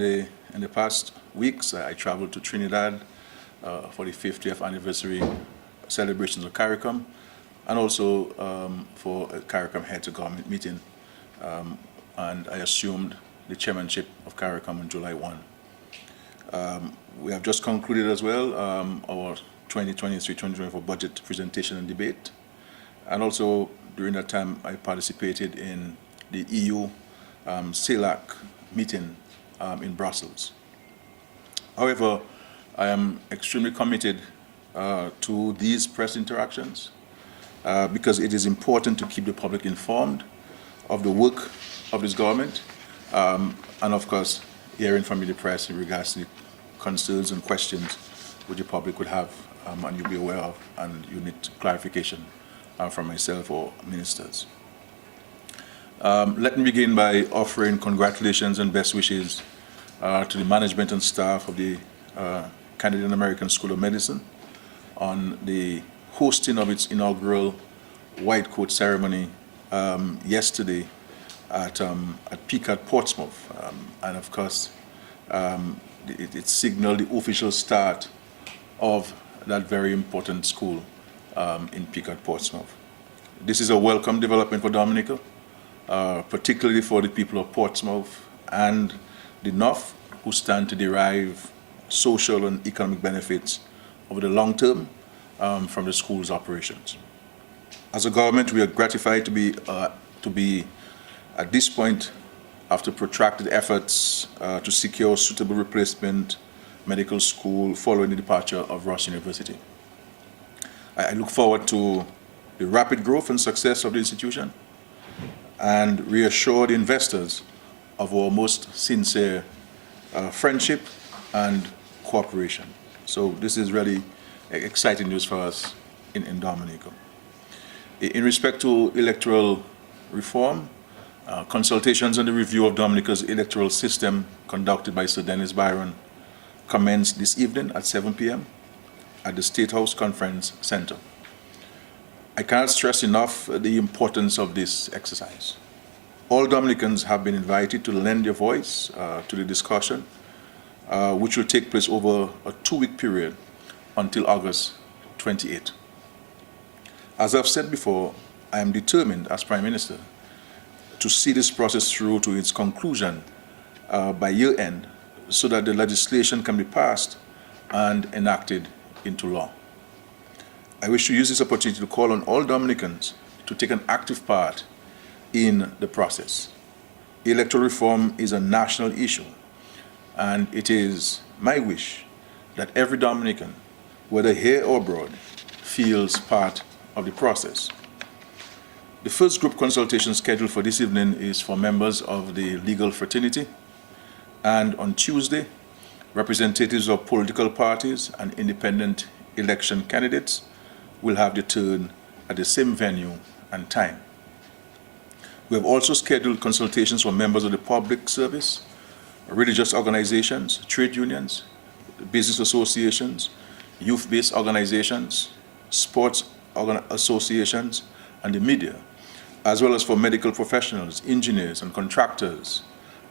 in the past weeks, I traveled to Trinidad for the 50th anniversary celebrations of CARICOM, and also for a CARICOM head-to-government meeting. And I assumed the chairmanship of CARICOM on July 1. We have just concluded as well our 2023-2024 budget presentation and debate. And also during that time, I participated in the EU CELAC meeting in Brussels. However, I am extremely committed to these press interactions because it is important to keep the public informed of the work of this government, and of course, hearing from the press in regards to the concerns and questions which the public would have and you'll be aware of, and you need clarification from myself or ministers. Let me begin by offering congratulations and best wishes to the management and staff of the Canadian American School of Medicine on the hosting of its inaugural white coat ceremony yesterday at PCAT Portsmouth. And of course, it signaled the official start of that very important school in PCAT Portsmouth. This is a welcome development for Dominica, particularly for the people of Portsmouth and the North, who stand to derive social and economic benefits over the long term from the school's operations. As a government, we are gratified to be at this point, after protracted efforts to secure suitable replacement medical school following the departure of Ross University. I look forward to the rapid growth and success of the institution and reassure the investors of our most sincere friendship and cooperation. So this is really exciting news for us in Dominica. In respect to electoral reform, consultations on the review of Dominica's electoral system conducted by Sir Dennis Byron commenced this evening at 7 p.m. at the State House Conference Center. I cannot stress enough the importance of this exercise. All Dominicans have been invited to lend their voice to the discussion, which will take place over a 2-week period until August 28. As I've said before, I am determined as Prime Minister to see this process through to its conclusion by year end so that the legislation can be passed and enacted into law. I wish to use this opportunity to call on all Dominicans to take an active part in the process. Electoral reform is a national issue, and it is my wish that every Dominican, whether here or abroad, feels part of the process. The first group consultation scheduled for this evening is for members of the legal fraternity, and on Tuesday, representatives of political parties and independent election candidates will have their turn at the same venue and time. We have also scheduled consultations for members of the public service, religious organizations, trade unions, business associations, youth-based organizations, sports associations, and the media, as well as for medical professionals, engineers and contractors,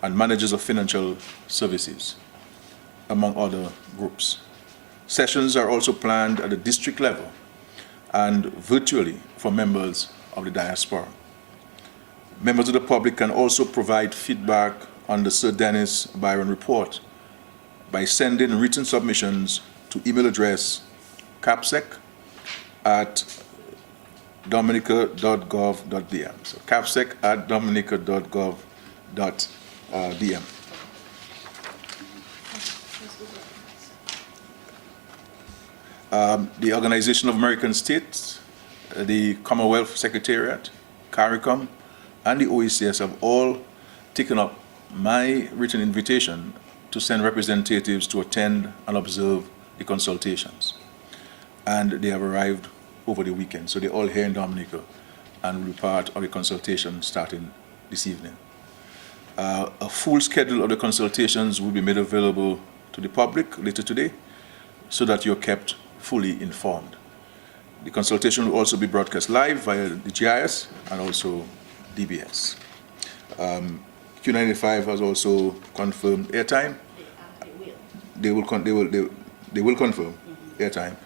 and managers of financial services, among other groups. Sessions are also planned at the district level and virtually for members of the diaspora. Members of the public can also provide feedback on the Sir Dennis Byron report by sending written submissions to email address capsec@dominica.gov.dm. So capsec@dominica.gov.dm. The Organization of American States, the Commonwealth Secretariat, CARICOM, and the OECS have all taken up my written invitation to send representatives to attend and observe the consultations. And they have arrived over the weekend. So they're all here in Dominica and will be part of the consultation starting this evening. A full schedule of the consultations will be made available to the public later today so that you're kept fully informed. The consultation will also be broadcast live via the GIS and also DBS. You Q95 has also confirmed airtime. They will confirm airtime,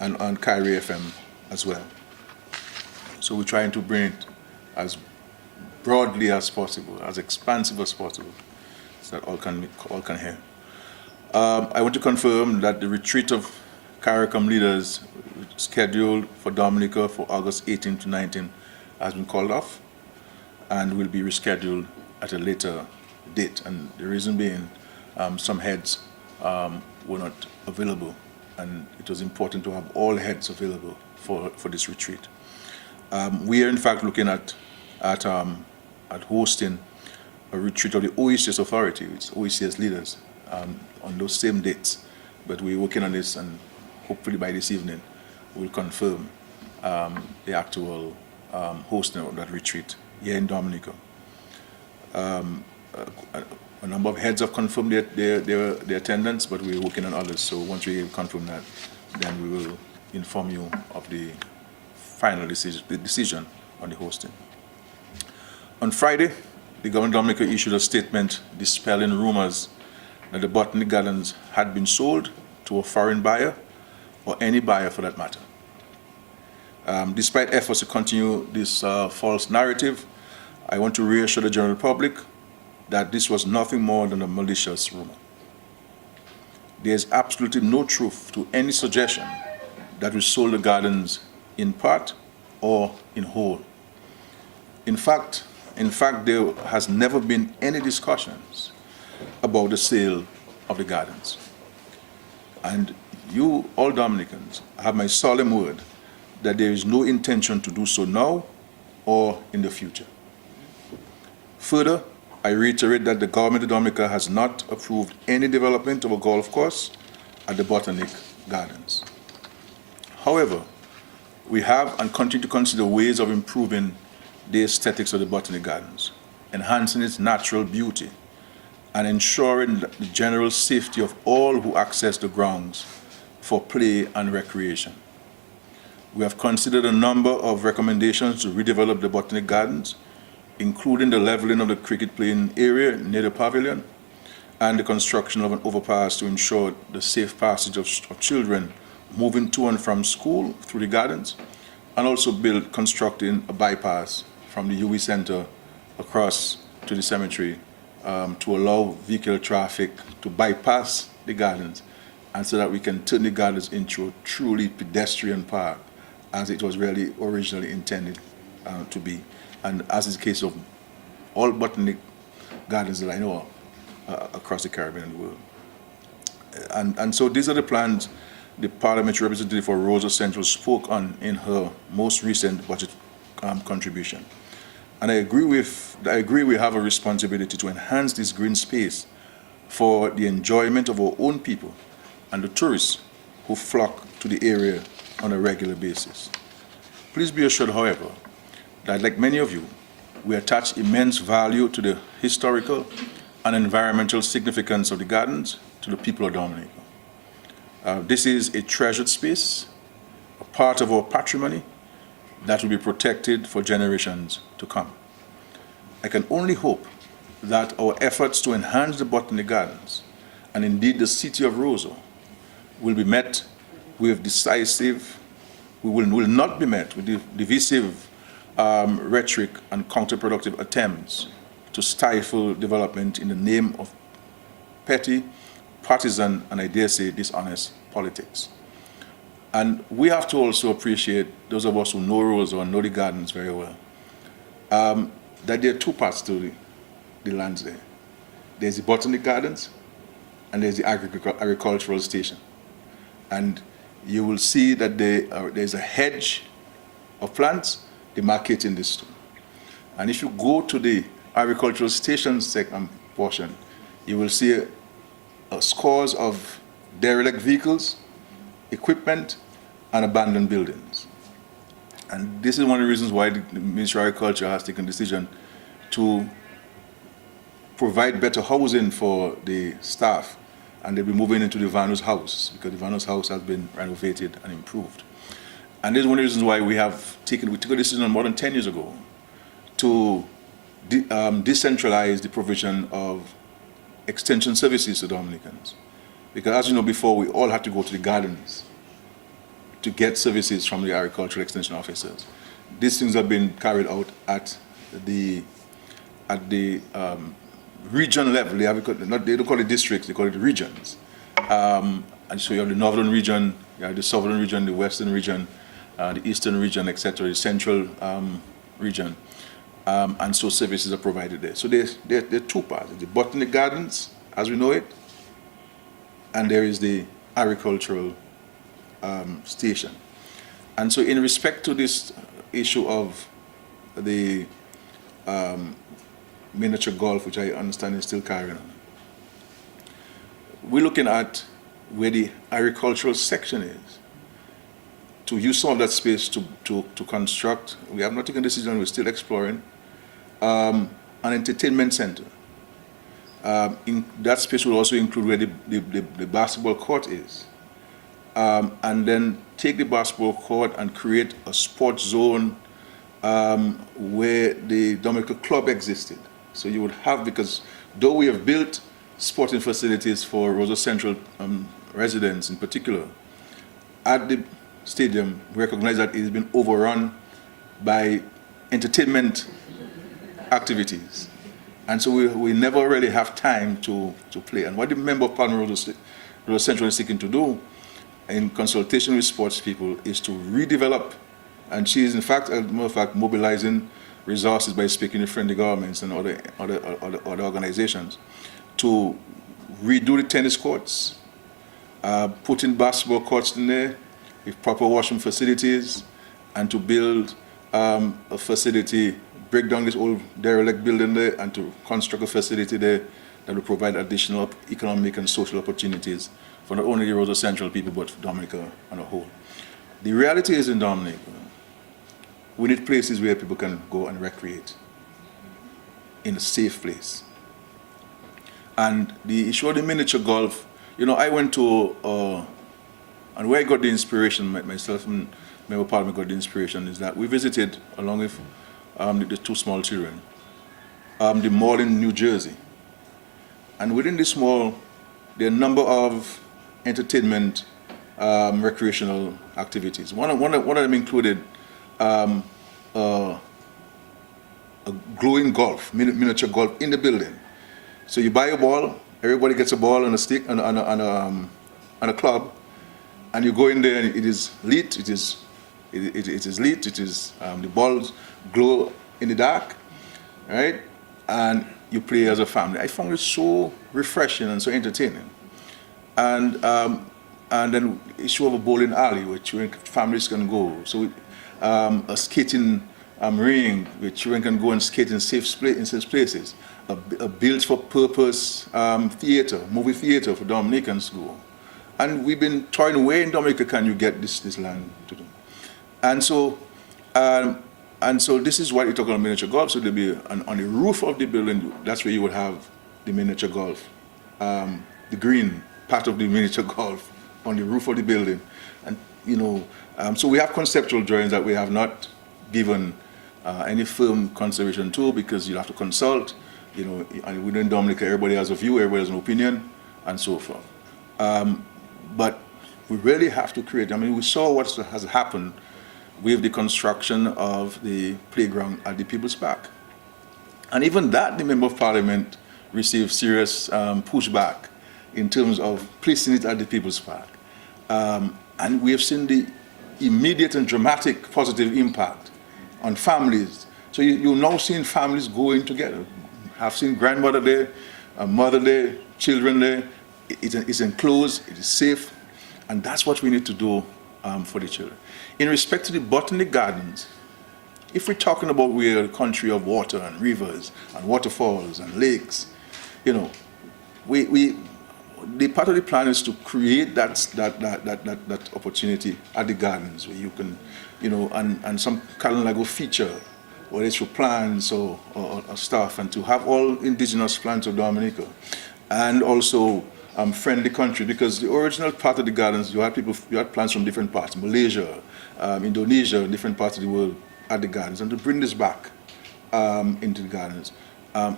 and on Kyrie FM as well. So we're trying to bring it as broadly as possible, as expansive as possible, so that all can hear. I want to confirm that the retreat of CARICOM leaders scheduled for Dominica for August 18 to 19 has been called off and will be rescheduled at a later date. And the reason being, some heads were not available, and it was important to have all heads available for this retreat. We are in fact looking at hosting a retreat of the OECS authority, it's OECS leaders, on those same dates. But we're working on this, and hopefully by this evening we'll confirm the actual hosting of that retreat here in Dominica. A number of heads have confirmed their attendance, but we're working on others. So once we confirm that, then we will inform you of the final decision on the hosting. On Friday, the government of Dominica issued a statement dispelling rumors that the Botanic Gardens had been sold to a foreign buyer, or any buyer for that matter. Despite efforts to continue this false narrative, I want to reassure the general public that this was nothing more than a malicious rumor. There is absolutely no truth to any suggestion that we sold the gardens in part or in whole. In fact, there has never been any discussions about the sale of the gardens. And you, all Dominicans, have my solemn word that there is no intention to do so now or in the future. Further, I reiterate that the government of Dominica has not approved any development of a golf course at the Botanic Gardens. However, we have and continue to consider ways of improving the aesthetics of the Botanic Gardens, enhancing its natural beauty, and ensuring the general safety of all who access the grounds for play and recreation. We have considered a number of recommendations to redevelop the Botanic Gardens, including the leveling of the cricket playing area near the pavilion and the construction of an overpass to ensure the safe passage of children moving to and from school through the gardens, and also constructing a bypass from the UWI Center across to the cemetery to allow vehicular traffic to bypass the gardens, and so that we can turn the gardens into a truly pedestrian park as it was really originally intended to be, and as is the case of all botanic gardens that I know of across the Caribbean and the world. And so these are the plans the parliamentary representative for Roosevelt Central spoke on in her most recent budget contribution. And I agree we have a responsibility to enhance this green space for the enjoyment of our own people and the tourists who flock to the area on a regular basis. Please be assured, however, that like many of you, we attach immense value to the historical and environmental significance of the gardens to the people of Dominica. This is a treasured space, a part of our patrimony that will be protected for generations to come. I can only hope that our efforts to enhance the Botanic Gardens, and indeed the city of Roseau, will be met with will not be met with divisive rhetoric and counterproductive attempts to stifle development in the name of petty, partisan, and I dare say dishonest politics. And we have to also appreciate, those of us who know Roseau and know the gardens very well, that there are two parts to the lands there. There's the Botanic Gardens and there's the agricultural station. And you will see that there's a hedge of plants demarcating this two. And if you go to the agricultural station portion, you will see scores of derelict vehicles, equipment, and abandoned buildings. And this is one of the reasons why the Ministry of Agriculture has taken the decision to provide better housing for the staff, and they'll be moving into the Vanus House, because the Vanus House has been renovated and improved. And this is one of the reasons why we took a decision more than 10 years ago to decentralize the provision of extension services to Dominicans. Because as you know before, we all had to go to the gardens to get services from the agricultural extension officers. These things have been carried out at the region level. They don't call it districts, they call it regions. And so you have the northern region, you have the southern region, the western region, the eastern region, etc., the central region. And so services are provided there. So there are two parts: the botanic gardens, as we know it, and there is the agricultural station. And so in respect to this issue of the miniature golf, which I understand is still carrying on, we're looking at where the agricultural section is, to use some of that space to construct. We have not taken a decision, we're still exploring, an entertainment center. In that space will also include where the basketball court is. And then take the basketball court and create a sports zone where the Dominica Club existed. So you would have, because though we have built sporting facilities for Roosevelt Central residents in particular, at the stadium, we recognize that it has been overrun by entertainment activities. And so we never really have time to play. And what the member of Parliament Roosevelt Central is seeking to do, in consultation with sports people, is to redevelop, and she is in fact, as a matter of fact, mobilizing resources by speaking to friendly governments and other organizations to redo the tennis courts, put in basketball courts in there with proper washroom facilities, and to build a facility, break down this old derelict building there and to construct a facility there that will provide additional economic and social opportunities for not only the Roosevelt Central people, but for Dominica on a whole. The reality is in Dominica, we need places where people can go and recreate in a safe place. And the issue of the miniature golf, you know, I went to, and where I got the inspiration, myself and Member of Parliament got the inspiration, is that we visited, along with the two small children, the mall in New Jersey. And within this mall, there are a number of entertainment, recreational activities. One of them included a glowing golf, miniature golf in the building. So you buy a ball, everybody gets a ball and a stick and a club, and you go in there and it is lit, it is lit, the balls glow in the dark, right? And you play as a family. I found it so refreshing and so entertaining. And then issue of a bowling alley where families can go. So a skating ring where children can go and skate in safe places. A built-for-purpose theater, movie theater for Dominicans to go. And we've been toying, where in Dominica can you get this land to do? And so this is what you talk about miniature golf. So there'll be on the roof of the building, that's where you would have the miniature golf, the green part of the miniature golf on the roof of the building. And you know, so we have conceptual drawings that we have not given any firm consideration to, because you have to consult. You know, and within Dominica, everybody has a view, everybody has an opinion, and so forth. But we really have to create. I mean, we saw what has happened with the construction of the playground at the People's Park. And even that, the Member of Parliament received serious pushback in terms of placing it at the People's Park. And we have seen the immediate and dramatic positive impact on families. So you're now seeing families going together. I've seen grandmother there, a mother there, children there. It's enclosed, it is safe, and that's what we need to do for the children. In respect to the botanic gardens, if we're talking about we're a country of water and rivers and waterfalls and lakes, you know, the part of the plan is to create that opportunity at the gardens where you can, you know, and some kind of like a feature, whether it's for plants or stuff, and to have all indigenous plants of Dominica, and also friendly country, because the original part of the gardens, you had plants from different parts, Malaysia, Indonesia, different parts of the world at the gardens, and to bring this back into the gardens,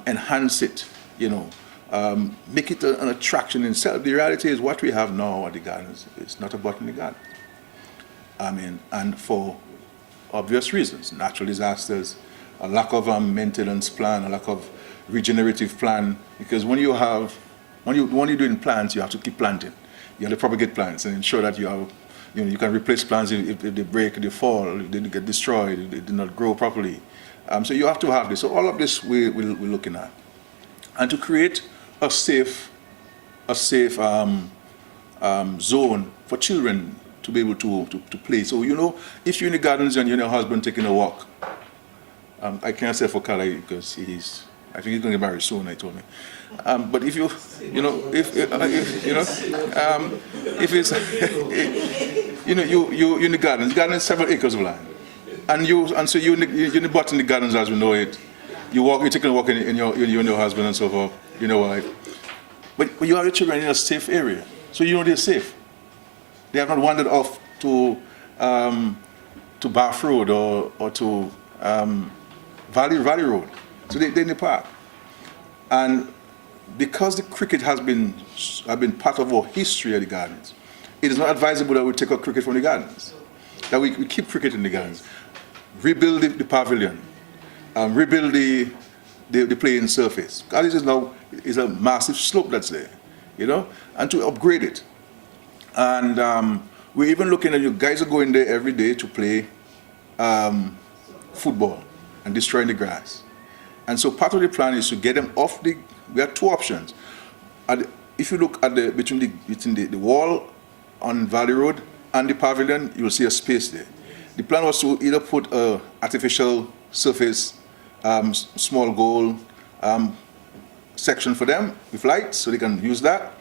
enhance it, make it an attraction in itself. The reality is what we have now at the gardens is not a botanic garden. And for obvious reasons, natural disasters, a lack of maintenance plan, a lack of regenerative plan, because when you're doing plants, you have to keep planting. You have to propagate plants and ensure that you can replace plants if they break, they fall, if they get destroyed, if they do not grow properly. So you have to have this. So all of this we're looking at. And to create a safe zone for children to be able to play. So, if you're in the gardens and you're your husband taking a walk, I can't say for Kala because I think he's going to get married soon, I told me. But if if it's, you're in the gardens. The garden is several acres of land. And so you're in the botanic gardens as we know it. You're taking a walk in your husband and so forth, your wife. But you have your children in a safe area. So they're safe. They have not wandered off to Bath Road or to Valley Road. So they're in the park. And because the cricket have been part of our history of the gardens, it is not advisable that we take out cricket from the gardens. That we keep cricket in the gardens. Rebuild the pavilion. Rebuild the playing surface. Because this is a massive slope that's there, and to upgrade it. And we're even looking at you guys are going there every day to play football and destroying the grass. And so part of the plan is to get them off we have two options. If you look at between the wall on Valley Road and the pavilion, you will see a space there. The plan was to either put an artificial surface, small goal section for them with lights, so they can use that.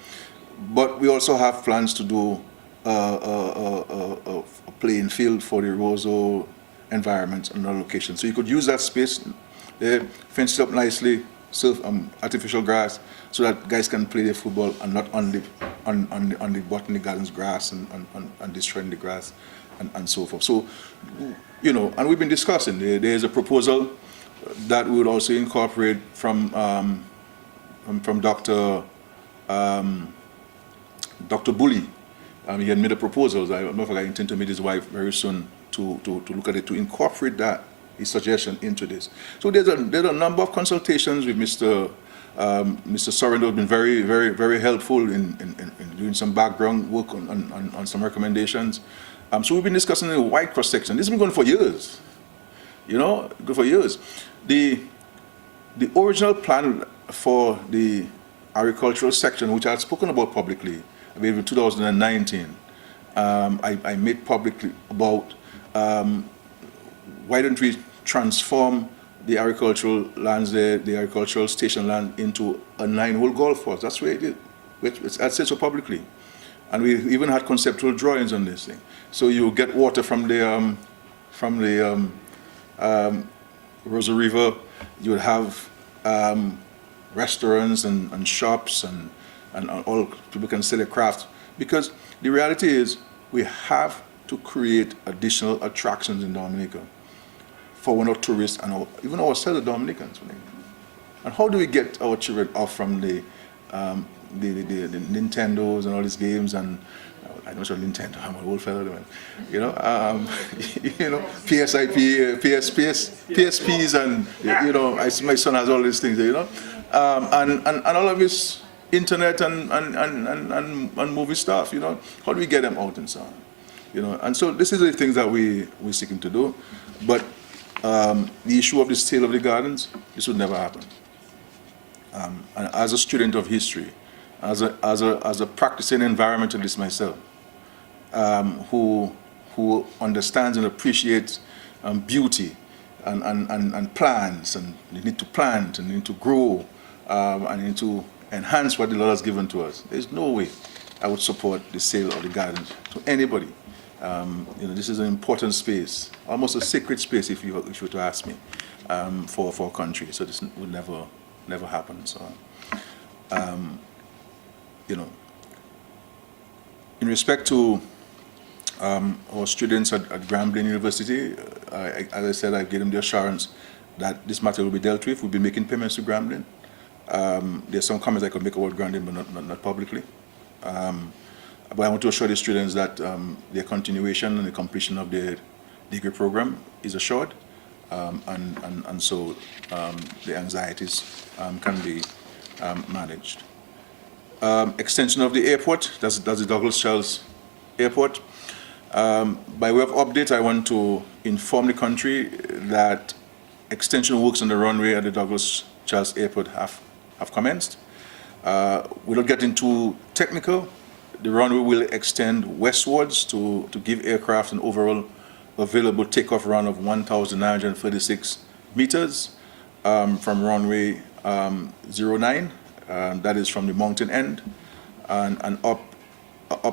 But we also have plans to do a playing field for the Roseau environment and other locations. So you could use that space there, fence it up nicely, artificial grass, so that guys can play their football and not on the botanic gardens grass and destroying the grass and so forth. So, and we've been discussing. There's a proposal that we would also incorporate from Dr. Bully. He had made a proposal. I don't know if I intend to meet his wife very soon to look at it, to incorporate his suggestion into this. So there's a number of consultations with Mr. Sorrento has been very, very, very helpful in doing some background work on some recommendations. So we've been discussing a wide cross section. This has been going for years. Good for years. The original plan for the agricultural section, which I had spoken about publicly, I believe in 2019, I made publicly about why don't we transform the agricultural lands there, the agricultural station land, into a 9-hole golf course. That's where it is. I'd said so publicly. And we even had conceptual drawings on this thing. So you get water from the Rosa River. You would have restaurants and shops and all people can sell their craft. Because the reality is we have to create additional attractions in Dominica for our tourists and even ourselves, the Dominicans. And how do we get our children off from the Nintendos and all these games and I know it's a Nintendo. I'm an old fellow, man. PSPs, and my son has all these things, and all of this internet and movie stuff. How do we get them out and so on? And so this is the things that we're seeking to do, but the issue of the sale of the gardens, this would never happen. And as a student of history, as a practicing environmentalist myself, who understands and appreciates beauty and plants, and you need to plant and you need to grow and you need to enhance what the Lord has given to us. There's no way I would support the sale of the gardens to anybody. This is an important space, almost a sacred space, if you were to ask me, for our country. So this would never happen. So, in respect to our students at Grambling University, as I said, I gave them the assurance that this matter will be dealt with. We'll be making payments to Grambling. There's some comments I could make about Grambling, but not publicly. But I want to assure the students that their continuation and the completion of their degree program is assured, and so the anxieties can be managed. Extension of the airport, that's the Douglas Charles Airport. By way of update, I want to inform the country that extension works on the runway at the Douglas Charles Airport have commenced. Without getting too technical, the runway will extend westwards to give aircraft an overall available takeoff run of 1,936 meters from runway 09, that is from the mountain end, and up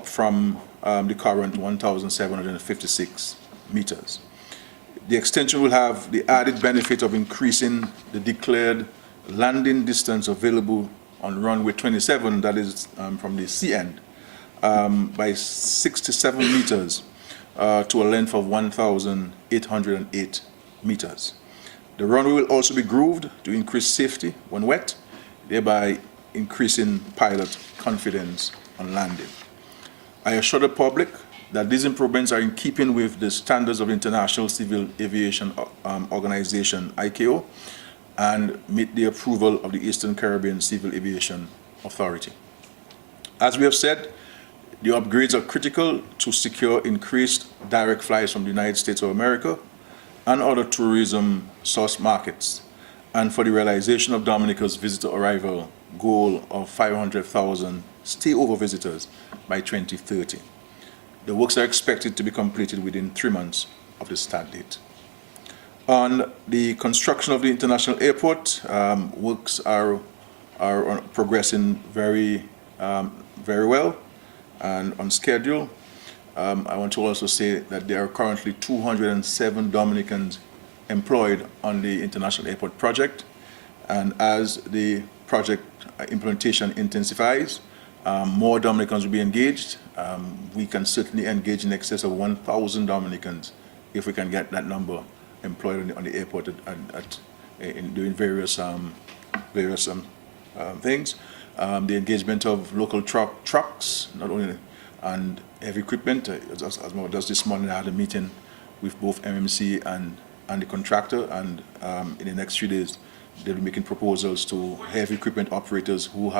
from the current 1,756 meters. The extension will have the added benefit of increasing the declared landing distance available on runway 27, that is from the sea end, by 67 meters to a length of 1,808 meters. The runway will also be grooved to increase safety when wet, thereby increasing pilot confidence on landing. I assure the public that these improvements are in keeping with the standards of International Civil Aviation Organization, ICAO, and meet the approval of the Eastern Caribbean Civil Aviation Authority. As we have said, the upgrades are critical to secure increased direct flights from the United States of America and other tourism source markets, and for the realization of Dominica's visitor arrival goal of 500,000 stayover visitors by 2030. The works are expected to be completed within 3 months of the start date. On the construction of the international airport, works are progressing very well and on schedule. I want to also say that there are currently 207 Dominicans employed on the international airport project, and as the project implementation intensifies, more Dominicans will be engaged. We can certainly engage in excess of 1,000 Dominicans if we can get that number employed on the airport in doing various things. The engagement of local trucks, not only, and heavy equipment. As well as this morning, I had a meeting with both MMC and the contractor, and in the next few days, they'll be making proposals to heavy equipment operators who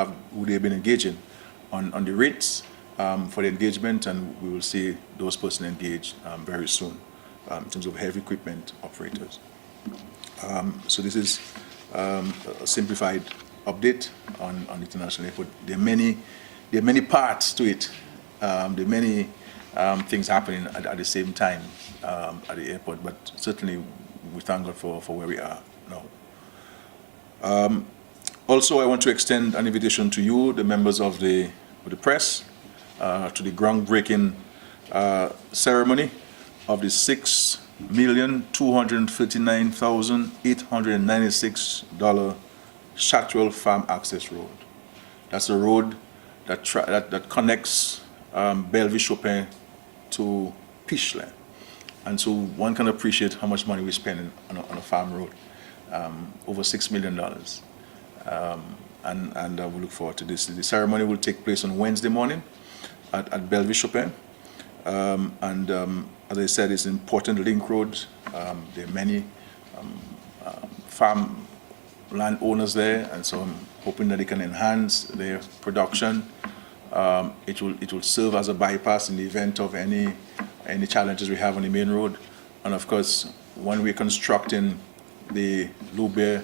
they've been engaging on the rates for the engagement, and we will see those persons engaged very soon in terms of heavy equipment operators. So this is a simplified update on the international airport. There are many parts to it. There are many things happening at the same time at the airport, but certainly we thank God for where we are now. Also, I want to extend an invitation to you, the members of the press, to the groundbreaking ceremony of the $6,239,896 Chatwell Farm Access Road. That's a road that connects Bellevue-Chopin to Pichelin. And so one can appreciate how much money we're spending on a farm road, over $6 million. And we look forward to this. The ceremony will take place on Wednesday morning at Bellevue-Chopin. As I said, it's an important link road. There are many farm landowners there, and so I'm hoping that they can enhance their production. It will serve as a bypass in the event of any challenges we have on the main road. And of course, when we're constructing the Loubaix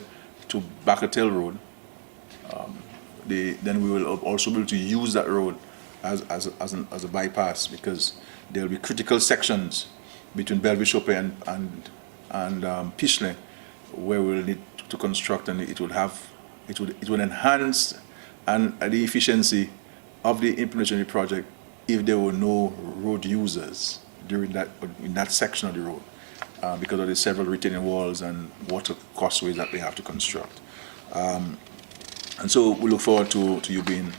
to Bacatel Road, then we will also be able to use that road as a bypass, because there will be critical sections between Bellevue-Chopin and Pichelin where we'll need to construct, and it will enhance the efficiency of the implementation of the project if there were no road users in that section of the road, because of the several retaining walls and water causeways that they have to construct. And so we look forward to you being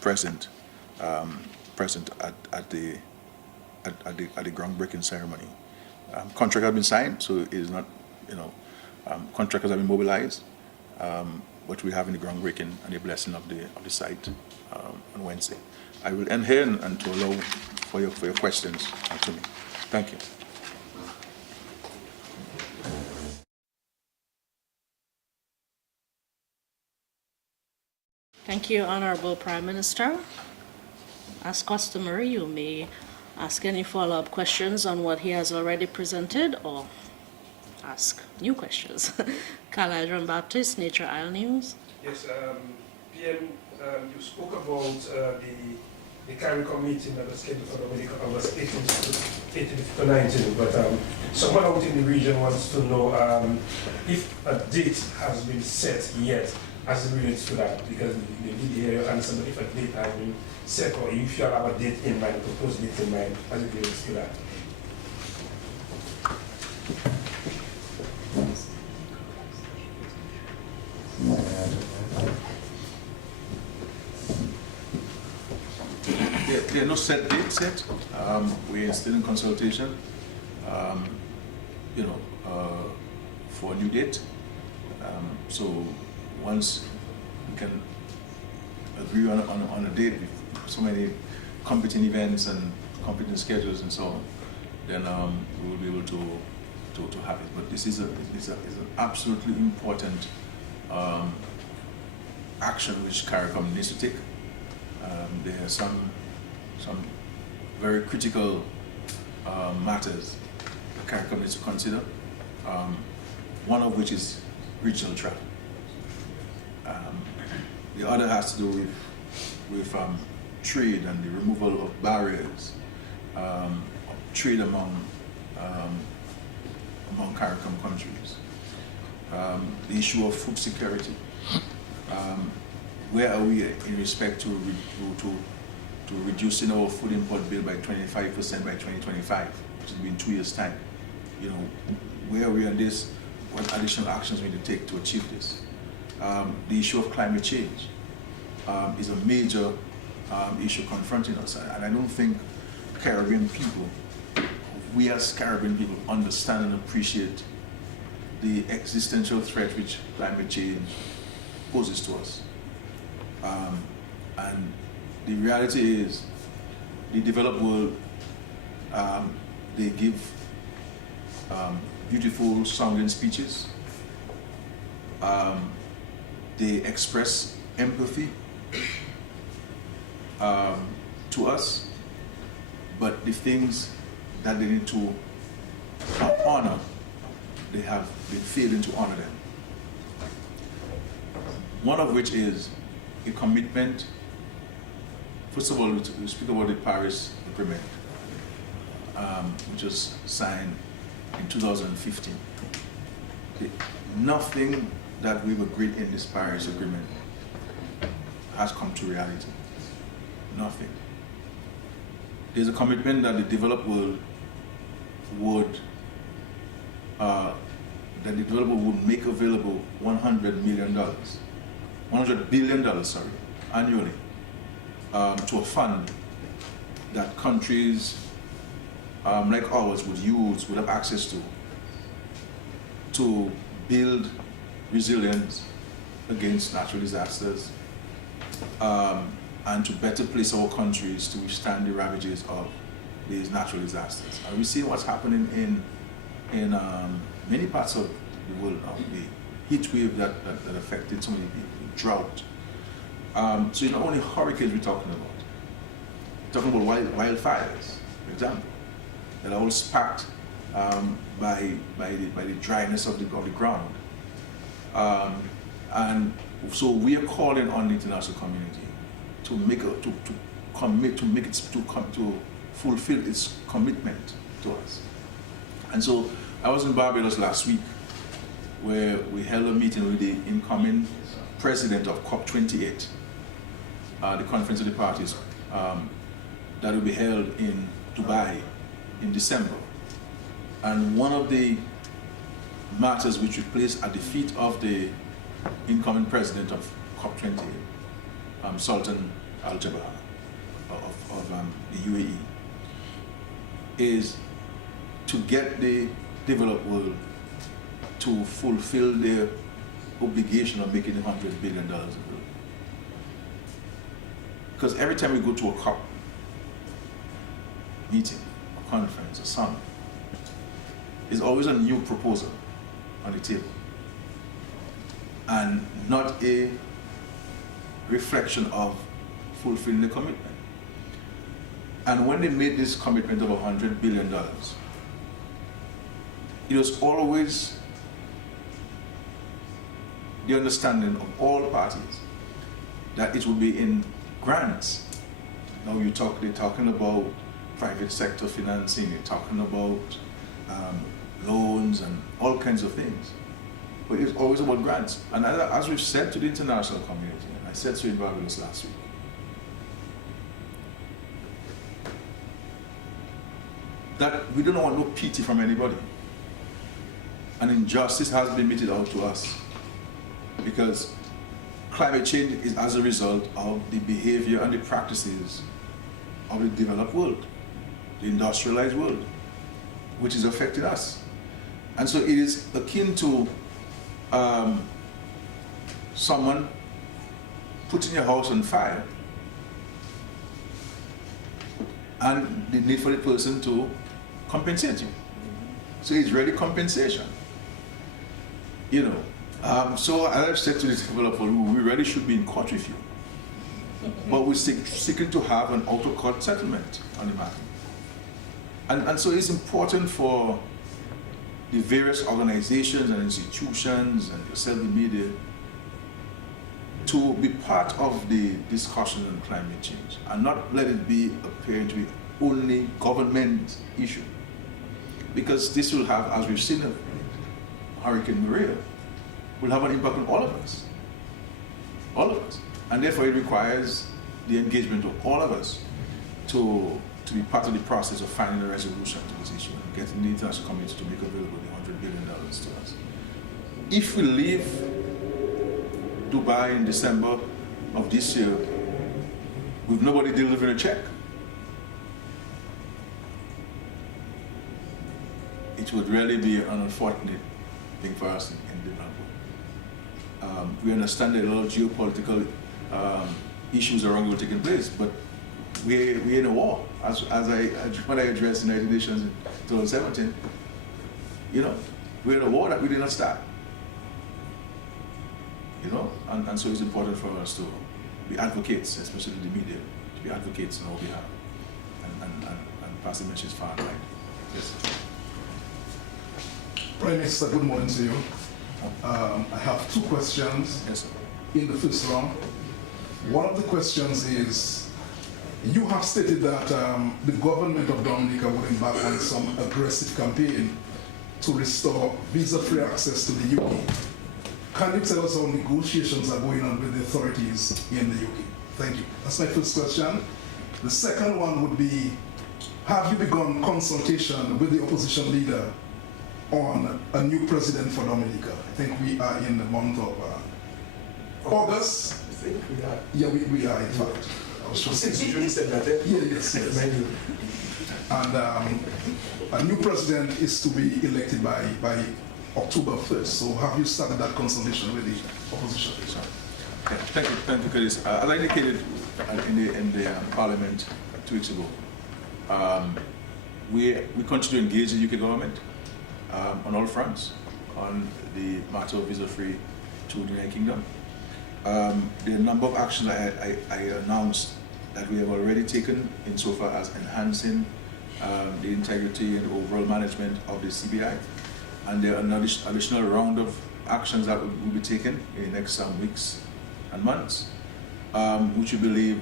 present at the groundbreaking ceremony. Contract has been signed, so it is not, Contractors have been mobilized, but we're having the groundbreaking and the blessing of the site on Wednesday. I will end here and to allow for your questions to me. Thank you. Thank you, Honorable Prime Minister. As customary, you may ask any follow-up questions on what he has already presented or ask new questions. Caladron Baptist, Nature Isle News. Yes, PM, you spoke about the CARICOM meeting that was scheduled for Dominica August 18th to 19th, but someone out in the region wants to know if a date has been set yet as it relates to that, because they did hear your answer, but if a date has been set, or if you have a date in mind, a proposed date in mind as it relates to that. There are no set dates yet. We are still in consultation, for a new date. So once we can agree on a date, with so many competing events and competing schedules and so on, then we will be able to have it. But this is an absolutely important action which CARICOM needs to take. There are some very critical matters that CARICOM needs to consider, one of which is regional travel. The other has to do with trade and the removal of barriers, trade among CARICOM countries. The issue of food security. Where are we in respect to reducing our food import bill by 25% by 2025, which has been 2 years' time? Where are we on this? What additional actions we need to take to achieve this? The issue of climate change is a major issue confronting us, and I don't think Caribbean people, we as Caribbean people, understand and appreciate the existential threat which climate change poses to us. And the reality is, the developed world, they give beautiful sounding speeches. They express empathy to us, but the things that they need to honor, they have been failing to honor them. One of which is a commitment. First of all, we speak about the Paris Agreement, which was signed in 2015. Nothing that we've agreed in this Paris Agreement has come to reality. Nothing. There's a commitment that the developed world would make available $100 billion, annually, to a fund that countries like ours would have access to build resilience against natural disasters, and to better place our countries to withstand the ravages of these natural disasters. And we see what's happening in many parts of the world now. The heat wave that affected so many people, drought. So it's not only hurricanes we're talking about. We're talking about wildfires, for example, that are all sparked by the dryness of the ground. And so we are calling on the international community to fulfill its commitment to us. And so I was in Barbados last week, where we held a meeting with the incoming president of COP28, the Conference of the Parties, that will be held in Dubai in December. And one of the matters which we placed at the feet of the incoming president of COP28, Sultan Al Jaber of the UAE, is to get the developed world to fulfill their obligation of making $100 billion a bill. Because every time we go to a COP meeting, a conference, a summit, there's always a new proposal on the table and not a reflection of fulfilling the commitment. And when they made this commitment of $100 billion, it was always the understanding of all parties that it would be in grants. Now they're talking about private sector financing, you're talking about loans and all kinds of things. But it's always about grants. And as we've said to the international community, and I said so in Barbados last week, that we don't want no pity from anybody. And injustice has been meted out to us. Because climate change is as a result of the behavior and the practices of the developed world, the industrialized world, which is affecting us. And so it is akin to someone putting your house on fire and the need for the person to compensate you. So it's really compensation. You know, so as I've said to the developer, we really should be in court with you. But we're seeking to have an out-of-court settlement on the matter. And so it's important for the various organizations and institutions and yourself, the media, to be part of the discussion on climate change and not let it be appear to be only government issue. Because this will have, as we've seen of Hurricane Maria, will have an impact on all of us. All of us. And therefore it requires the engagement of all of us to be part of the process of finding a resolution to this issue and getting the international community to make available the $100 billion to us. If we leave Dubai in December of this year with nobody delivering a check, it would really be an unfortunate thing for us in the development world. We understand that a lot of geopolitical issues around the world taking place, but we're in a war. When I addressed the United Nations in 2017, you know, we're in a war that we did not start. You know, and so it's important for us to be advocates, especially the media, to be advocates on our behalf and pass the message far and wide. Yes. Prime Minister, good morning to you. I have two questions. Yes, sir. In the first round. One of the questions is, you have stated that the government of Dominica will embark on some aggressive campaign to restore visa-free access to the UK. Can you tell us how negotiations are going on with the authorities in the UK? Thank you. That's my first question. The second one would be, have you begun consultation with the opposition leader on a new president for Dominica? I think we are in the month of August. I think we are. Yeah, we are in fact. I was just Since you said that, eh? yeah, yes. And a new president is to be elected by October 1st. So have you started that consultation with the opposition? Okay. Thank you, Curtis. As I indicated in the Parliament 2 weeks ago, we continue to engage the UK government on all fronts on the matter of visa-free to the United Kingdom. There are a number of actions I announced that we have already taken insofar as enhancing the integrity and overall management of the CBI. And there are an additional round of actions that will be taken in the next weeks and months, which we believe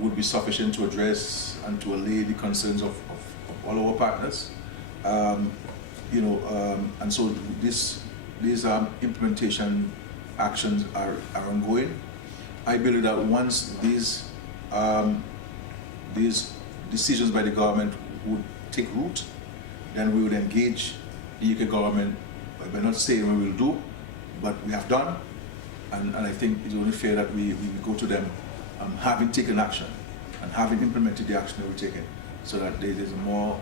would be sufficient to address and to allay the concerns of all our partners. You know, and so these implementation actions are ongoing. I believe that once these decisions by the government would take root, then we would engage the UK government. We're not saying we will do, but we have done, and I think it's only fair that we go to them having taken action and having implemented the action that we're taking, so that there's a more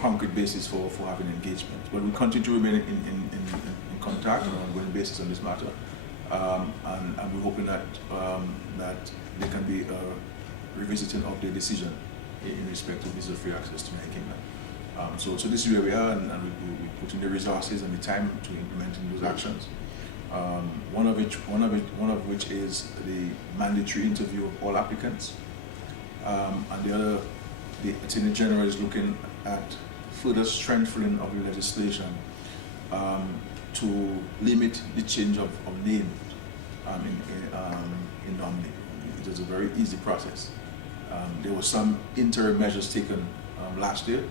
concrete basis for having engagement. But we continue to remain in contact on an ongoing basis on this matter, and we're hoping that that there can be a revisiting of the decision in respect to visa-free access to United Kingdom. So this is where we are, and we put in the resources and the time to implementing those actions. One of which is the mandatory interview of all applicants, and the other, the Attorney General is looking at further strengthening of the legislation to limit the change of name in nominee. It is a very easy process. There were some interim measures taken last year,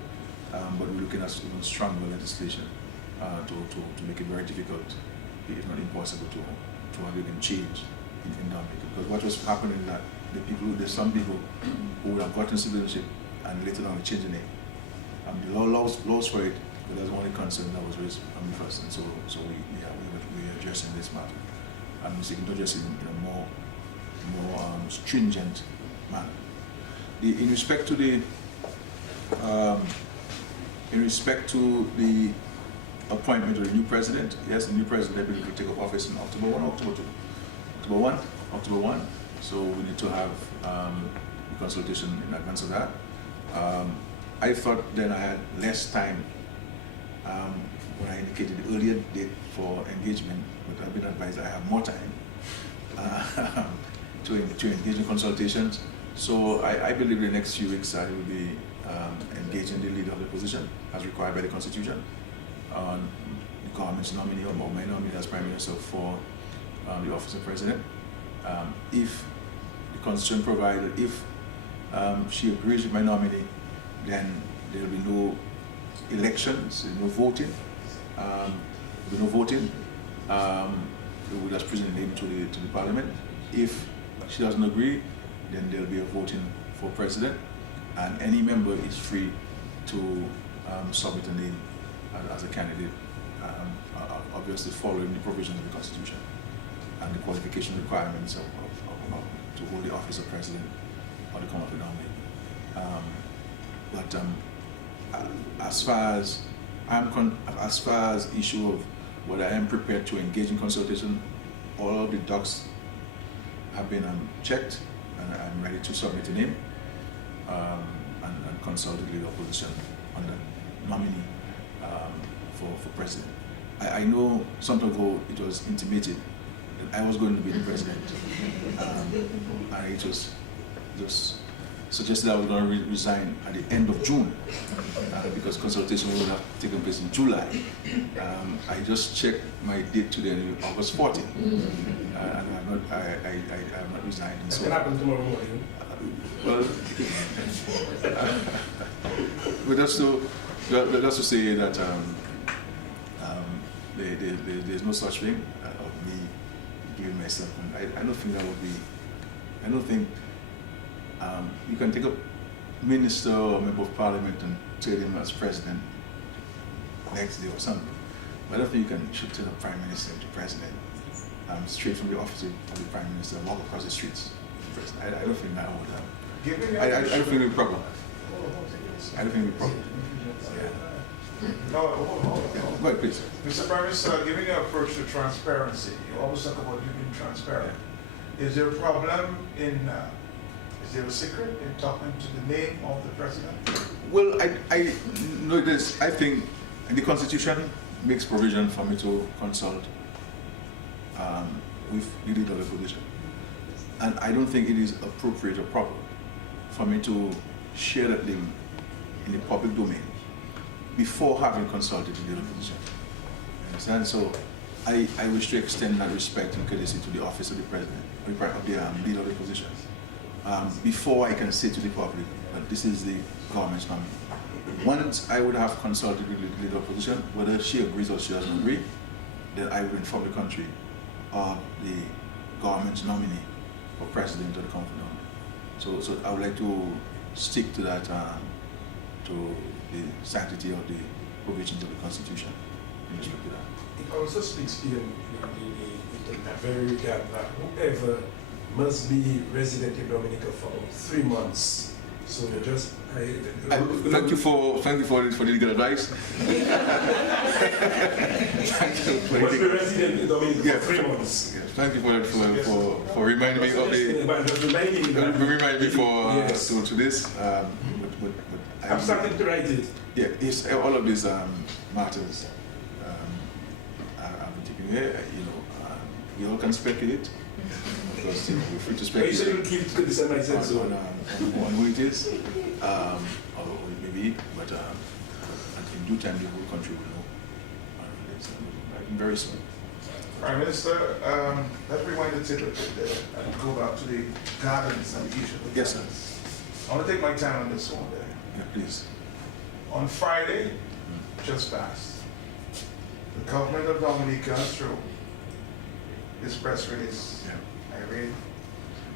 but we're looking at even stronger legislation to make it very difficult, if not impossible, to have even change in Dominica. Because what was happening is that there's some people who would have gotten citizenship and later on change the name. The law laws for it, but that's one concern that was raised from the first, and so we're addressing this matter, and we're seeking to address it in a more stringent manner. In respect to the appointment of the new president, yes, the new president will take up office in October 1. So we need to have consultation in advance of that. I thought then I had less time when I indicated the earlier date for engagement, but I've been advised I have more time to engage in consultations. So I believe the next few weeks I will be engaging the leader of the position as required by the Constitution on the government's nominee or my nominee as Prime Minister for the office of President. If the Constitution provided, if she agrees with my nominee, then there will be no elections, no voting. We will just present the name to the Parliament. If she doesn't agree, then there will be a voting for President, and any member is free to submit a name as a candidate, obviously following the provisions of the Constitution and the qualification requirements to hold the office of President or the Commonwealth nominee. As far as issue of whether I am prepared to engage in consultation, all of the docs have been checked, and I'm ready to submit a name and consult the leader of opposition on the nominee for president. I know some time ago it was intimated that I was going to be the president, and it was just suggested I was going to resign at the end of June because consultation would have taken place in July. I just checked my date today, August 14, and I have not resigned. That can happen tomorrow morning. Well, but that's to say that there's no such thing of me giving myself. And I don't think that would be. I don't think you can take a minister or member of parliament and treat him as president next day or something. But I don't think you should take a prime minister to president straight from the office of the prime minister and walk across the streets. I don't think that would happen. I don't think it would be proper. I don't think it would be proper. Yeah. No, hold on. Go ahead, please. Mr. Prime Minister, given your approach to transparency, you always talk about you being transparent. Is there a problem is there a secret in talking to the name of the president? Well, I know this. I think the Constitution makes provision for me to consult with the leader of the opposition. And I don't think it is appropriate or proper for me to share that name in the public domain before having consulted the leader of the opposition. You understand? So I wish to extend that respect and courtesy to the office of the president, of the leader of the opposition, before I can say to the public that this is the government's nominee. Once I would have consulted with the leader of the opposition, whether she agrees or she doesn't agree, then I will inform the country of the government's nominee for president of the company. So I would like to stick to that, to the sanctity of the provisions of the Constitution in respect to that. It also speaks in the very regard that whoever must be resident in Dominica for 3 months. So So just, Thank you for the legal advice. Thank you for Must be the- resident in Dominica Yeah. for 3 months. Yes, thank you for reminding me of the. But just reminding you that. Remind me for Yes. to this. But I'm starting to write it. Yeah, it's all of these matters. I'm taking here. You all can speculate because we're free to But you said speculate you'll keep to December, I said so. on who it is, or maybe, but in due time the whole country will know. I think very soon. Prime Minister, let's rewind the tape a bit there and go back to the gardens and the issue of the Yes, sir. gardens. I want to take my time on this one there. Yeah, please. On Friday, just passed, the government of Dominica, through this press release, Yeah. I read,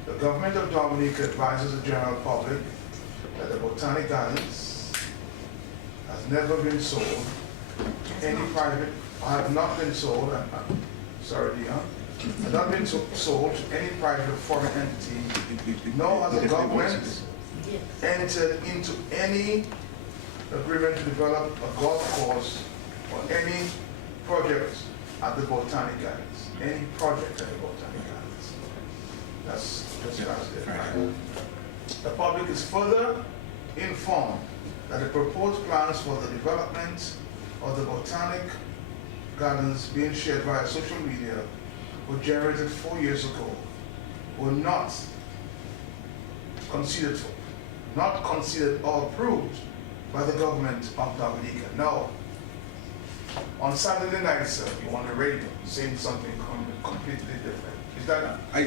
the government of Dominica advises the general public that the Botanic Gardens has never been sold to any private, have not been sold, sorry, Leon, have not been sold to any private or foreign entity, nor has the government entered into any agreement to develop a golf course or any project at the Botanic Gardens. Any project at the Botanic Gardens. That's just Right. The public is further informed that the proposed plans for the development of the Botanic Gardens being shared via social media were generated 4 years ago, were not considered or approved by the government of Dominica. No. On Saturday night, sir, you on the radio saying something completely different. Is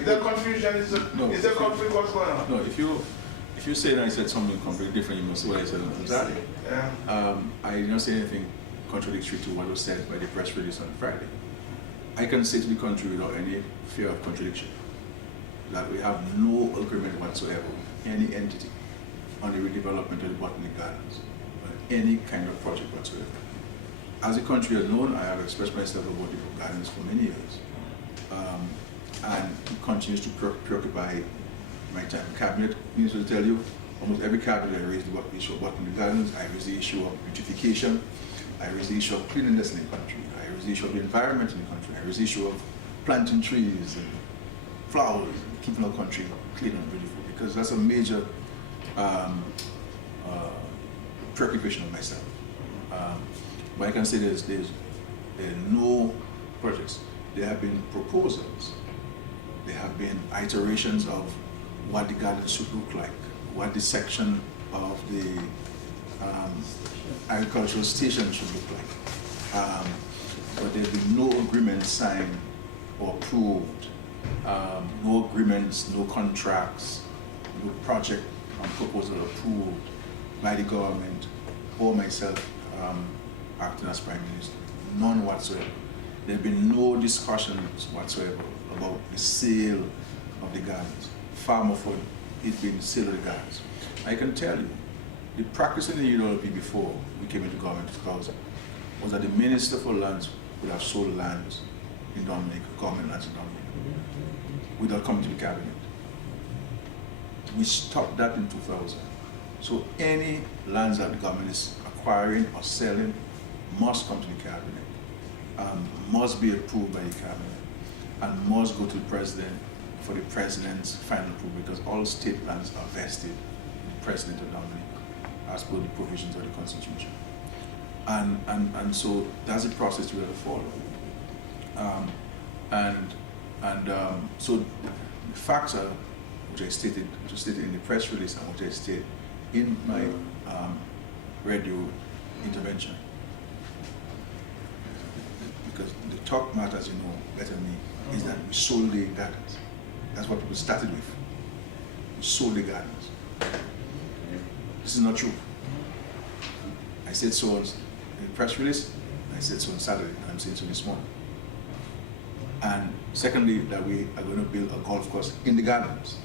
there confusion? No. Is there conflict? What's going on? No, if you say that I said something completely different, you must say what I said on Saturday. Yeah. I did not say anything contradictory to what was said by the press release on Friday. I can say to the country without any fear of contradiction that we have no agreement whatsoever with any entity on the redevelopment of the Botanic Gardens, or any kind of project whatsoever. As the country has known, I have expressed myself about the gardens for many years, and it continues to preoccupy my time. Cabinet minister will tell you, almost every cabinet I raised the issue of Botanic Gardens. I raised the issue of beautification. I raised the issue of cleanliness in the country. I raised the issue of the environment in the country. I raised the issue of planting trees and flowers and keeping our country clean and beautiful, because that's a major preoccupation of myself. But I can say there are no projects. There have been proposals. There have been iterations of what the garden should look like, what the section of the agricultural station should look like. But there have been no agreements signed or approved, no agreements, no contracts, no project proposal approved by the government or myself acting as Prime Minister. None whatsoever. There have been no discussions whatsoever about the sale of the gardens, far more for it being the sale of the gardens. I can tell you, the practice in the UWP before we came into government in 2000 was that the Minister for Lands would have sold lands in Dominica, government lands in Dominica, without coming to the cabinet. We stopped that in 2000. So any lands that the government is acquiring or selling must come to the cabinet, must be approved by the cabinet, and must go to the president for the president's final approval, because all state lands are vested in the president of Dominica as per the provisions of the Constitution. And so that's the process we have to follow. So the facts are, which I stated in the press release and which I stated in my radio intervention. Because the top matter, as you know better than me, is that we sold the gardens. That's what people started with. We sold the gardens. This is not true. I said so in the press release, I said so on Saturday, and I'm saying so this morning. And secondly, that we are going to build a golf course in the gardens.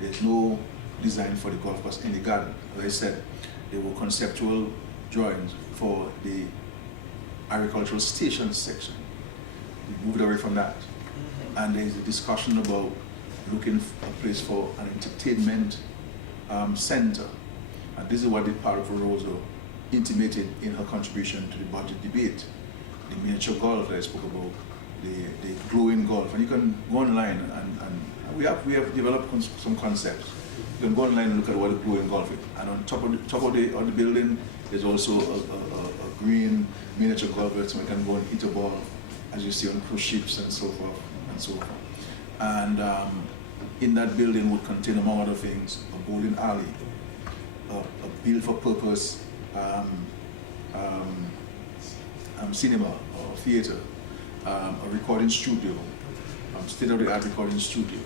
There's no design for the golf course in the garden. As I said, there were conceptual drawings for the agricultural station section. We moved away from that. And there's a discussion about looking for a place for an entertainment center. And this is what the part of Rosa intimated in her contribution to the budget debate. The miniature golf that I spoke about, the glowing golf. And you can go online and we have developed some concepts. You can go online and look at what the glowing golf is. And on top of the building, there's also a green miniature golf so we can go and hit a ball, as you see on cruise ships and so forth and so forth. And in that building would contain, among other things, a bowling alley, a built-for-purpose cinema or theater, a recording studio, state-of-the-art recording studio,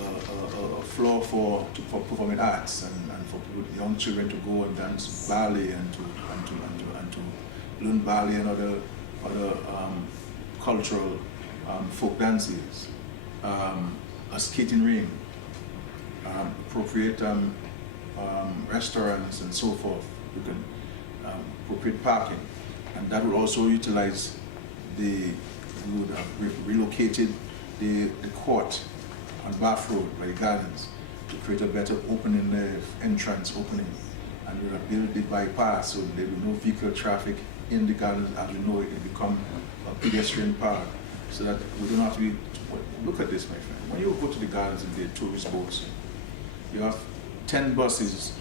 a floor for performing arts and for young children to go and dance ballet and to learn ballet and other cultural folk dances, a skating ring, appropriate restaurants and so forth. You can appropriate parking, and that would also utilize we would have relocated the court on Bath Road by the gardens to create a better opening there, entrance opening, and we would have built the bypass so there would be no vehicle traffic in the gardens. As we know, it will become a pedestrian park, so that we don't have to be. Look at this, my friend. When you go to the gardens and the tourist boats, you have 10 buses,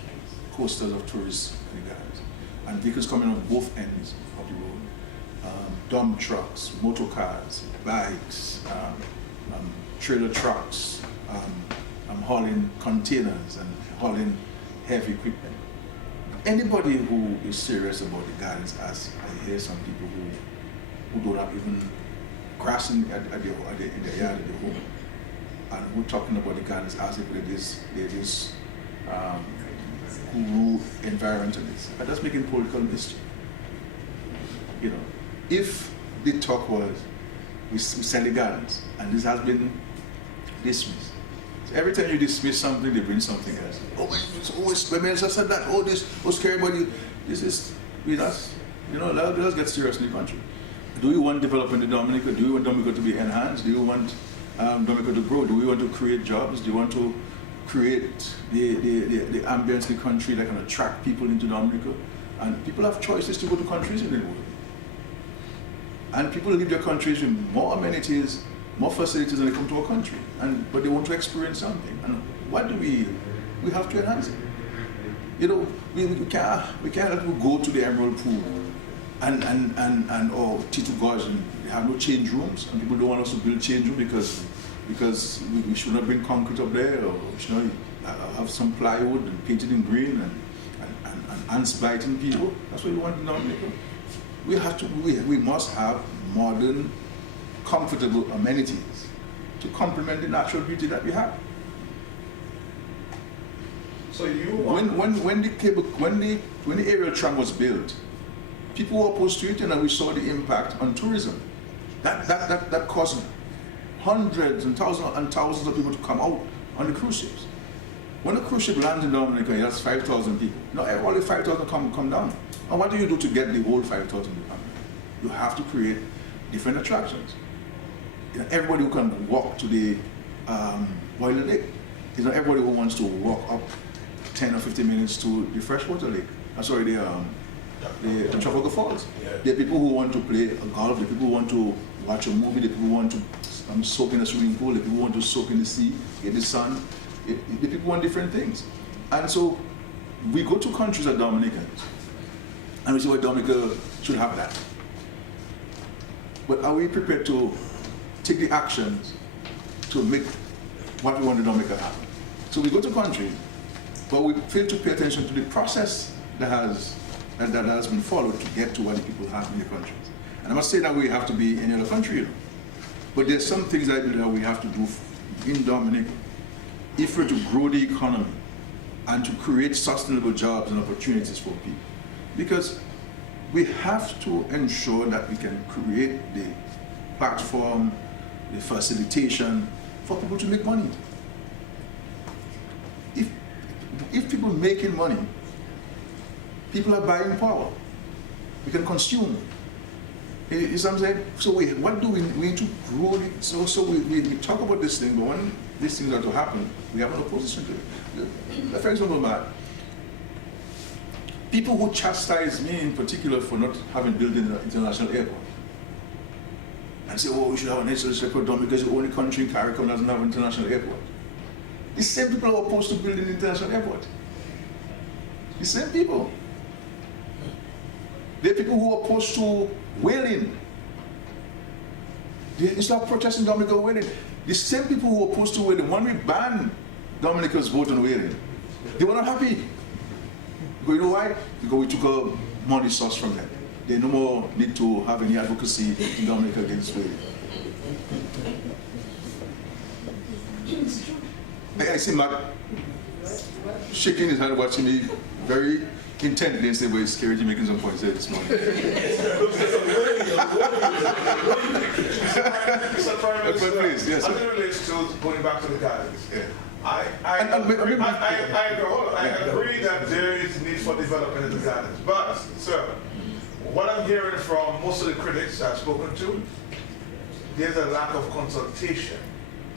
coasters of tourists in the gardens, and vehicles coming on both ends of the road. Dump trucks, motor cars, bikes, trailer trucks, hauling containers and hauling heavy equipment. Anybody who is serious about the gardens, as I hear some people who don't have even grass in their yard, in their home, and who are talking about the gardens as if it is guru environmentalists. But that's making political history. You know, if the talk was we sell the gardens, and this has been dismissed. So every time you dismiss something, they bring something else. Oh, it's always the minister said that. Oh, this was scary, but this is with us. You know, let us get serious in the country. Do we want development in Dominica? Do we want Dominica to be enhanced? Do you want Dominica to grow? Do we want to create jobs? Do you want to create the ambience in the country that can attract people into Dominica? And people have choices to go to countries in the world. And people leave their countries with more amenities, more facilities than they come to our country. But they want to experience something. And what do we have to enhance it. You know, we can't let people go to the Emerald Pool or Tito Gorge and they have no change rooms, and people don't want us to build change rooms because we should not bring concrete up there, or we should not have some plywood and paint it in green and ants biting people. That's what we want in Dominica. We must have modern, comfortable amenities to complement the natural beauty that we have. So you want when the aerial tram was built, people were opposed to it, and we saw the impact on tourism. That caused hundreds and thousands of people to come out on the cruise ships. When a cruise ship lands in Dominica, it has 5,000 people. Not all the 5,000 come down. And what do you do to get the whole 5,000 to come? You have to create different attractions. You know, everybody who can walk to the Boiler Lake. It's not everybody who wants to walk up 10 or 15 minutes to the freshwater lake. The Trafalgar Falls. Yeah. There are people who want to play golf, there are people who want to watch a movie, there are people who want to soak in a swimming pool, there are people who want to soak in the sea, get the sun. The people want different things. And so we go to countries like Dominicans, and we say, well, Dominica should have that. But are we prepared to take the actions to make what we want in Dominica happen? So we go to countries, but we fail to pay attention to the process that has been followed to get to what the people have in the countries. And I'm not saying that we have to be in any other country, you know. But there's some things I believe that we have to do in Dominica if we're to grow the economy and to create sustainable jobs and opportunities for people. Because we have to ensure that we can create the platform, the facilitation for people to make money. If people are making money, people are buying power. We can consume. You see what I'm saying? So what do we need to grow? So we talk about this thing, but when these things are to happen, we have an opposition to it. For example, Matt, people who chastise me in particular for not having built an international airport and say, oh, we should have an international airport done because the only country in CARICOM doesn't have an international airport. The same people are opposed to building an international airport. The same people. There are people who are opposed to whaling. They start protesting Dominica whaling. The same people who are opposed to whaling, when we banned Dominica's vote on whaling, they were not happy. Because you know why? Because we took a money source from them. They no more need to have any advocacy in Dominica against whaling. I see Matt shaking his head, watching me very intently and say, well, it's Skerrit, you're making some points there this morning. Mr. Prime Minister, Please, yes, as sir. it relates to going back to the gardens, Yeah. I agree that there is need for development in the gardens. But, sir, what I'm hearing from most of the critics I've spoken to, there's a lack of consultation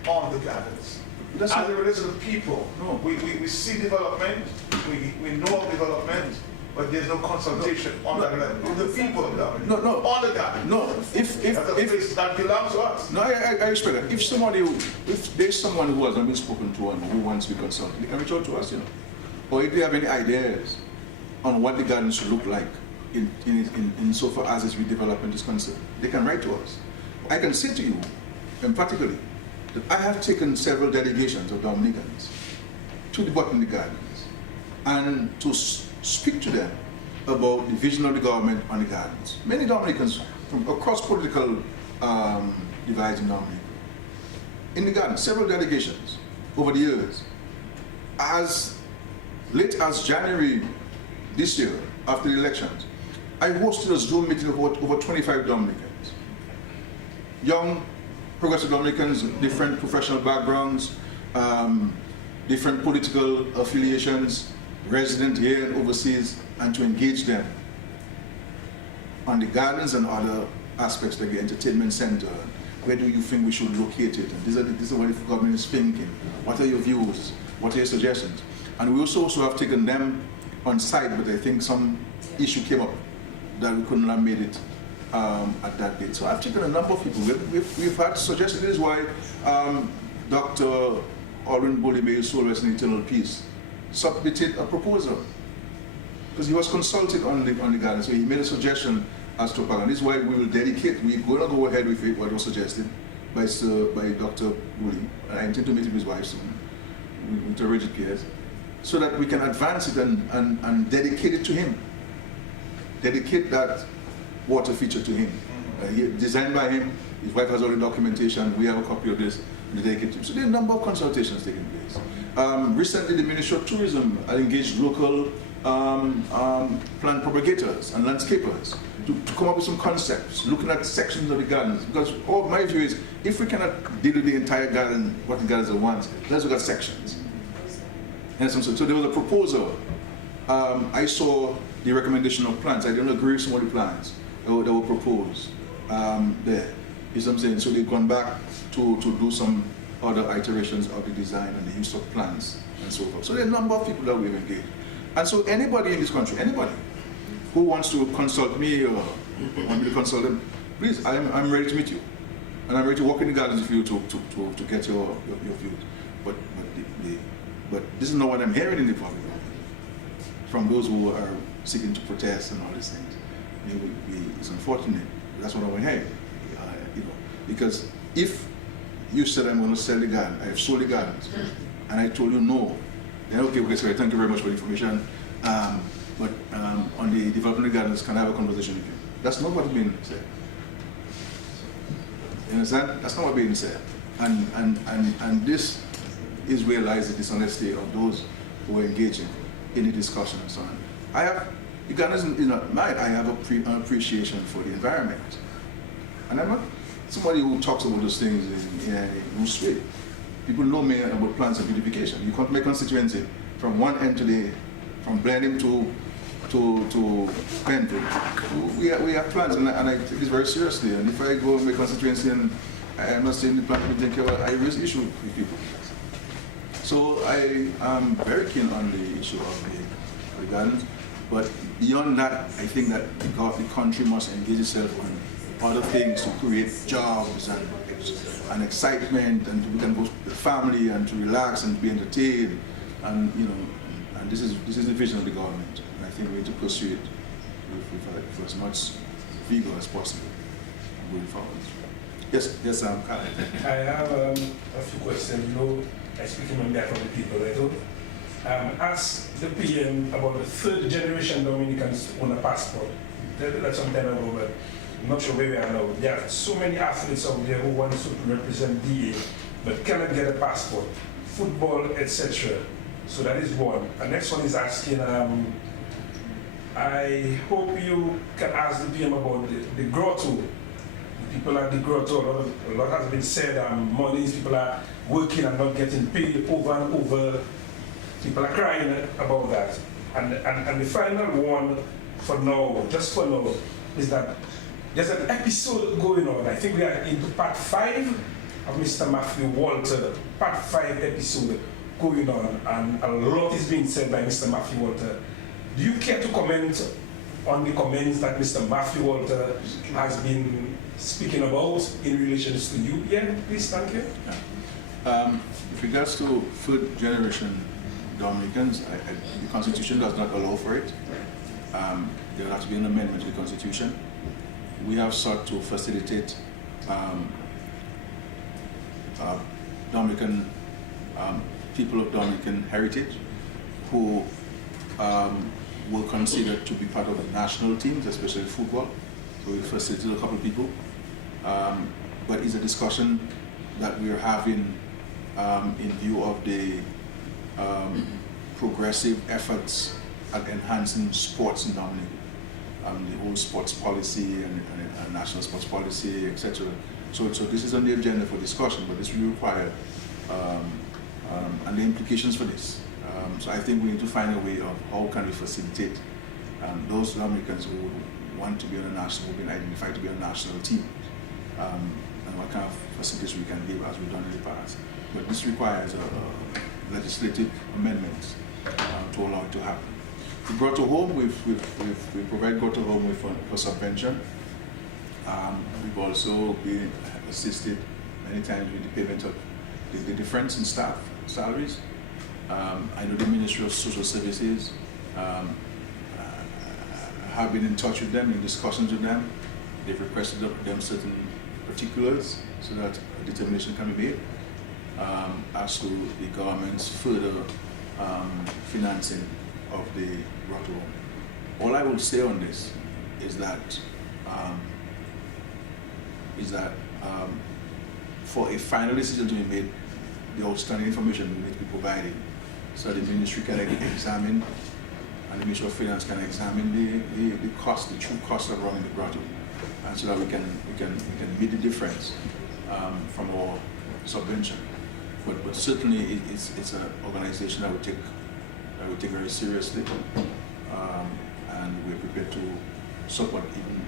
on the gardens. That's As not- it relates to the people, No. we see development, we know of development, but there's no consultation on that level. The people of Dublin, No. on the garden. No, if That's a place that belongs to us. no, I respect that. If there's someone who has not been spoken to and who wants to be consulted, they can reach out to us, you know. Or if they have any ideas on what the garden should look like in so far as its redevelopment is concerned, they can write to us. I can say to you, emphatically, that I have taken several delegations of Dominicans to the Botanic Gardens and to speak to them about the vision of the government on the gardens. Many Dominicans from across political divides in Dominica, in the gardens, several delegations over the years. As late as January this year, after the elections, I hosted a Zoom meeting of over 25 Dominicans. Young, progressive Dominicans, different professional backgrounds, different political affiliations, resident here and overseas, and to engage them on the gardens and other aspects like the entertainment center. Where do you think we should locate it? And this is what the government is thinking. What are your views? What are your suggestions? And we also have taken them on site, but I think some issue came up that we couldn't have made it at that date. So I've taken a number of people. We've had suggestions. This is why Dr. Alwyn Bully, Soul Rest and Eternal Peace, submitted a proposal. Because he was consulted on the garden, so he made a suggestion as to program. This is why we will dedicate, we're going to go ahead with it, what was suggested by Dr. Bully, and I intend to meet with his wife soon, with a rigid case, so that we can advance it and dedicate it to him. Dedicate that water feature to him. Designed by him, his wife has all the documentation, we have a copy of this, and dedicate to him. So there are a number of consultations taking place. Recently, the Ministry of Tourism engaged local plant propagators and landscapers to come up with some concepts, looking at sections of the gardens. Because my view is, if we cannot deal with the entire garden, what the gardens are once, let's look at sections. And so there was a proposal. I saw the recommendation of plants. I didn't agree with some of the plants that were proposed there. You see what I'm saying? So they've gone back to do some other iterations of the design and the use of plants and so forth. So there are a number of people that we've engaged. And so anybody in this country, anybody who wants to consult me or want me to consult them, please, I'm ready to meet you. And I'm ready to walk in the gardens with you to get your views. But this is not what I'm hearing in the public from those who are seeking to protest and all these things. It's unfortunate. That's what I'm hearing. Because if you said I'm going to sell the garden, I have sold the gardens, and I told you no, then okay, sorry, thank you very much for the information. But on the development of the gardens, can I have a conversation with you? That's not what's being said. You understand? That's not what's being said. And this is where lies the dishonesty of those who are engaging in the discussion and so on. The garden is not mine. I have an appreciation for the environment. And I'm not somebody who talks about those things in a loose way. People know me about plants and beautification. You come to my constituency from one end from Blenheim to Penfield. We have plants, and I take this very seriously. And if I go to my constituency and I'm not seeing the plant, I raise issues with people. So I am very keen on the issue of the gardens, but beyond that, I think that the country must engage itself on other things to create jobs and excitement, and we can go with the family and to relax and be entertained, and and this is the vision of the government, and I think we need to pursue it with as much vigor as possible going forward. Yes, Khaled. I have a few questions. I speak on behalf of the people. I asked the PM about the third generation Dominicans on a passport. That's some time ago, but I'm not sure where we are now. There are so many athletes out there who want to represent DA, but cannot get a passport, football, etc. So that is one. The next one is asking, I hope you can ask the PM about the grotto. People at the grotto, a lot has been said, monies, people are working and not getting paid over and over. People are crying about that. And the final one for now, just for now, is that there's an episode going on. I think we are into part 5 of Mr. Matthew Walter, part 5 episode going on, and a lot is being said by Mr. Matthew Walter. Do you care to comment on the comments that Mr. Matthew Walter has been speaking about in relation to you? Yeah, please, thank you. Yeah. With regards to third generation Dominicans, the Constitution does not allow for it. There will have to be an amendment to the Constitution. We have sought to facilitate Dominican people of Dominican heritage who were considered to be part of the national teams, especially football. So we facilitated a couple of people. But it's a discussion that we are having in view of the progressive efforts at enhancing sports in Dominica. The whole sports policy and national sports policy, etc. So this is on the agenda for discussion, but this will require and the implications for this. So I think we need to find a way of how can we facilitate those Dominicans who want to be on a national, who have been identified to be on a national team, and what kind of facilities we can give as we've done in the past. But this requires a legislative amendment to allow it to happen. We brought to home, we provide Go to Home for subvention. We've also been assisted many times with the payment of the difference in staff salaries. I know the Ministry of Social Services have been in touch with them, in discussions with them. They've requested of them certain particulars so that a determination can be made as to the government's further financing of the grotto. All I will say on this is that for a final decision to be made, the outstanding information will need to be provided so the ministry can examine and the Ministry of Finance can examine the cost, the true cost of running the grotto, and so that we can meet the difference from our subvention. But certainly it's an organization that we take very seriously, and we're prepared to support even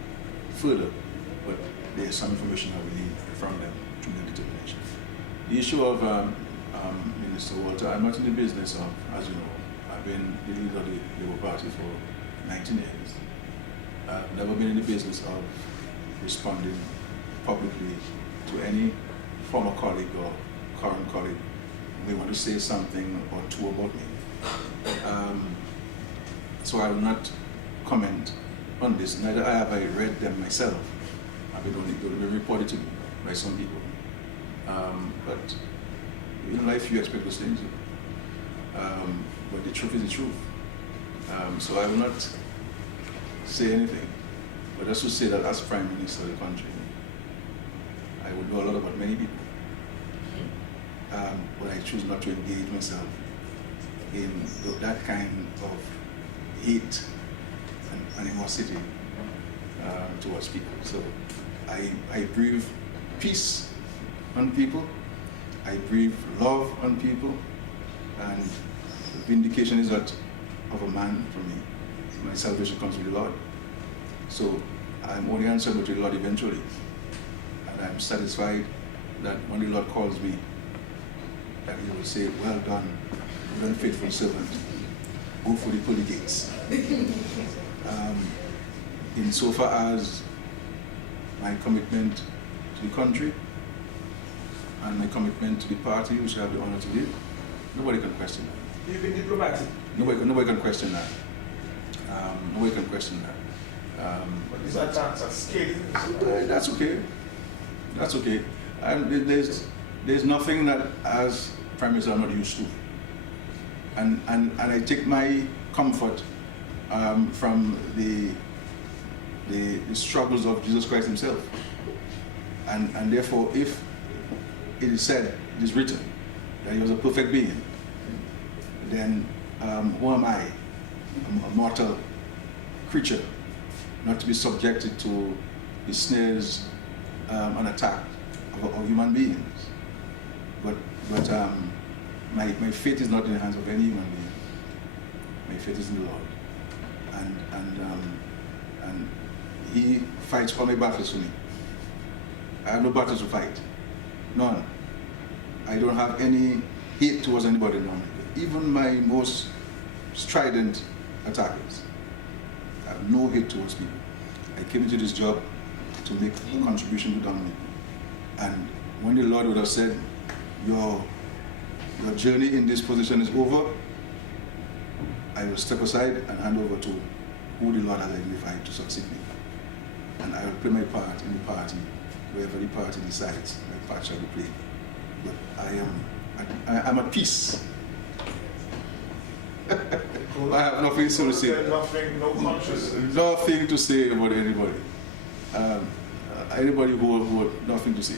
further. But there's some information that we need from them to make determination. The issue of Minister Walter, I'm not in the business of, as you know, I've been the leader of the Labour Party for 19 years. I've never been in the business of responding publicly to any former colleague or current colleague who may want to say something or two about me. So I will not comment on this. Neither have I read them myself. I've been only reported to me by some people. But in life you expect those things. But the truth is the truth. So I will not say anything. But just to say that as Prime Minister of the country, I would know a lot about many people. But I choose not to engage myself in that kind of hate and animosity towards people. So I breathe peace on people, I breathe love on people, and vindication is that of a man for me. My salvation comes from the Lord. So I'm only answerable to the Lord eventually. And I'm satisfied that when the Lord calls me that he will say, well done, good and faithful servant, go for the pearly gates. Insofar as my commitment to the country and my commitment to the party, which I have the honor to lead, nobody can question that. You've been diplomatic. Nobody can question that. Nobody can question that. But these attacks are scathing. That's okay. That's okay. There's nothing that as Prime Minister I'm not used to. And I take my comfort from the struggles of Jesus Christ himself. And therefore, if it is said, it is written, that he was a perfect being, then who am I, a mortal creature, not to be subjected to the snares and attack of human beings? But my fate is not in the hands of any human being. My fate is in the Lord. And he fights all my battles for me. I have no battles to fight. None. I don't have any hate towards anybody now. Even my most strident attackers. I have no hate towards people. I came into this job to make a contribution to Dominica. And when the Lord would have said, your journey in this position is over, I will step aside and hand over to who the Lord has identified to succeed me. And I will play my part in the party, wherever the party decides, my part shall be played. But I'm at peace. I have nothing to say. Nothing, no conscience. Nothing to say about anybody. Anybody who had nothing to say.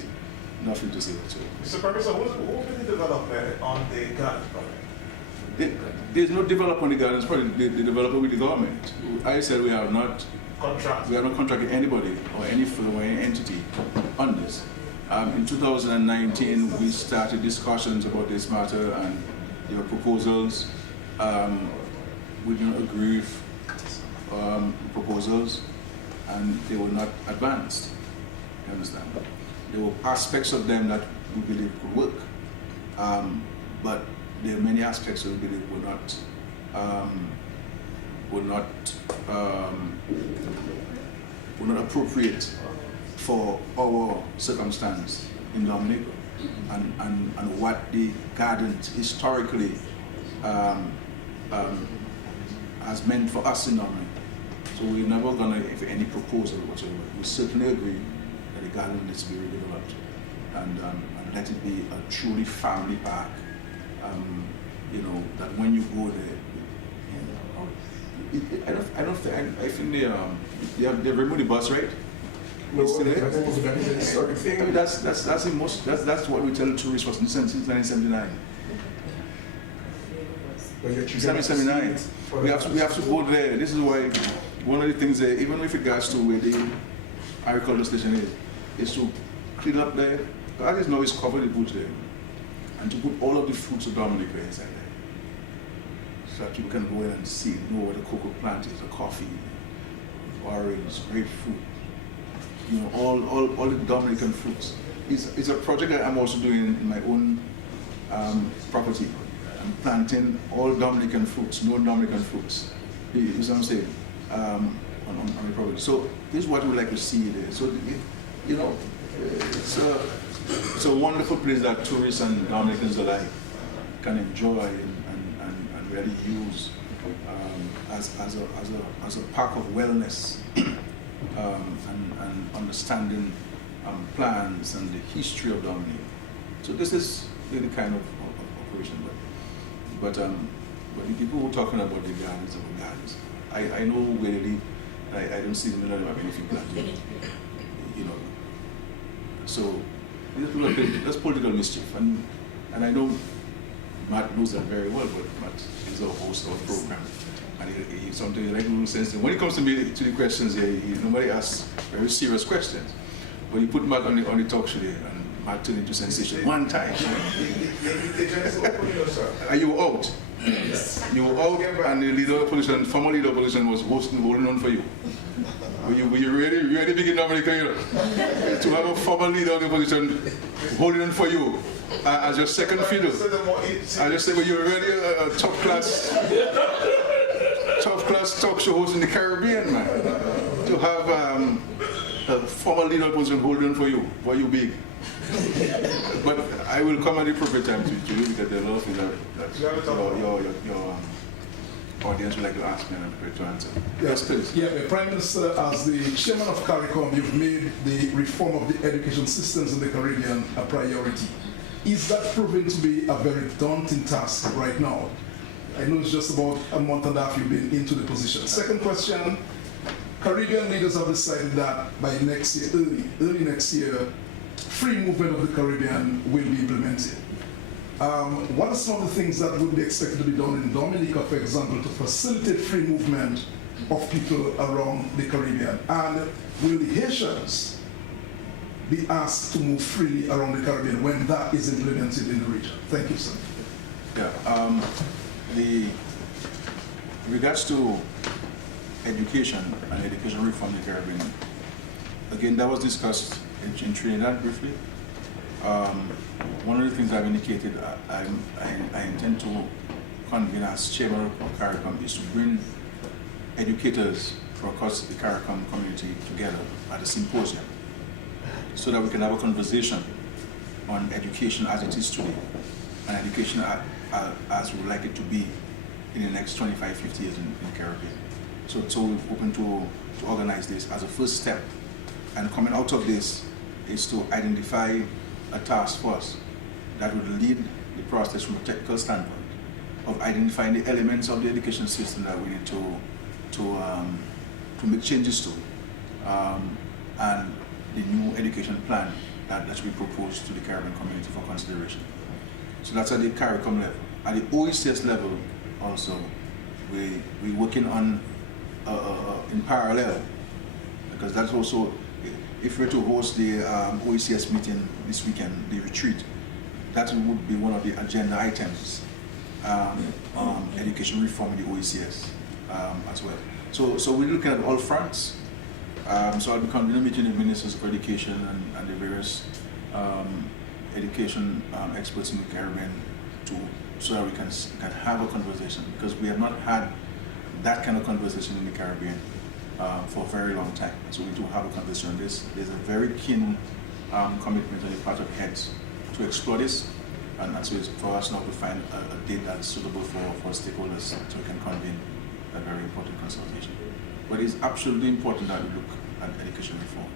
Nothing to say whatsoever. Mr. Professor, what will the development on the gardens project? There's no developer on the gardens project. The developer with the government. I said we have not contracted anybody or any firm or any entity on this. In 2019, we started discussions about this matter, and there were proposals. We didn't agree with proposals, and they were not advanced. You understand? There were aspects of them that we believe could work, but there are many aspects that we believe were not appropriate for our circumstance in Dominica, and what the gardens historically has meant for us in Dominica. So we're never gonna, if any proposal whatsoever, we certainly agree that the garden needs to be redeveloped and let it be a truly family park. You know, that when you go there, I think they removed the bus, right? No, It's still there? I think that is a historic thing. I mean, that's what we tell tourists was since 1979. But your children have to see 1979. it. We have to go there. This is why one of the things there, even with regards to where the agricultural station is to clean up there. God is now is covered the bush there, and to put all of the fruits of Dominica inside there, so that you can go in and see, know where the cocoa plant is, the coffee, orange, grapefruit, you know, all the Dominican fruits. It's a project that I'm also doing in my own property. I'm planting all Dominican fruits, no Dominican fruits. You know what I'm saying? On the property. So this is what we like to see there. So you know, it's a wonderful place that tourists and Dominicans alike can enjoy and really use as a park of wellness and understanding plans and the history of Dominica. So this is really kind of operation. But the people who are talking about the gardens, I know where they live. I don't see them have anything planted. You know. So that's political mischief, and I know Matt knows that very well. But Matt is a host of a program, and he sometimes like little sense. When it comes to the questions, nobody asks very serious questions. But he put Matt on the talk show there, and Matt turned into sensation one time. Are you out? Yes. You were out, and the leader of opposition, former leader of opposition, was holding on for you. Were you really big in Dominica, you know? To have a former leader of the opposition holding on for you as your second fiddle. I just say, well, you're already a top class talk show host in the Caribbean, man. To have a former leader position holding for you big. But I will come at the appropriate time to you because there are a lot of things that your audience would like to ask me and I'm prepared to answer. Yes, please. Yeah, Prime Minister, as the chairman of CARICOM, you've made the reform of the education systems in the Caribbean a priority. Is that proving to be a very daunting task right now? I know it's just about a month and a half you've been into the position. Second question, Caribbean leaders have decided that by next year, early next year, free movement of the Caribbean will be implemented. What are some of the things that would be expected to be done in Dominica, for example, to facilitate free movement of people around the Caribbean? And will the Haitians be asked to move freely around the Caribbean when that is implemented in the region? Thank you, sir. Yeah, in regards to education and education reform in the Caribbean, again, that was discussed in Trinidad briefly. One of the things I've indicated I intend to convene as chairman of CARICOM is to bring educators from across the CARICOM community together at a symposium so that we can have a conversation on education as it is today and education as we would like it to be in the next 25, 50 years in the Caribbean. So we're hoping to organize this as a first step. And coming out of this is to identify a task force that would lead the process from a technical standpoint of identifying the elements of the education system that we need to make changes to, and the new education plan that should be proposed to the Caribbean community for consideration. So that's at the CARICOM level. At the OECS level also, we're working on in parallel, because that's also, if we're to host the OECS meeting this weekend, the retreat, that would be one of the agenda items, education reform in the OECS as well. So we're looking at all fronts. So I'll be convening a meeting with ministers of education and the various education experts in the Caribbean so that we can have a conversation, because we have not had that kind of conversation in the Caribbean for a very long time. So we do have a conversation on this. There's a very keen commitment on the part of heads to explore this, and so it's for us now to find a date that's suitable for stakeholders so we can convene a very important consultation. But it's absolutely important that we look at education reform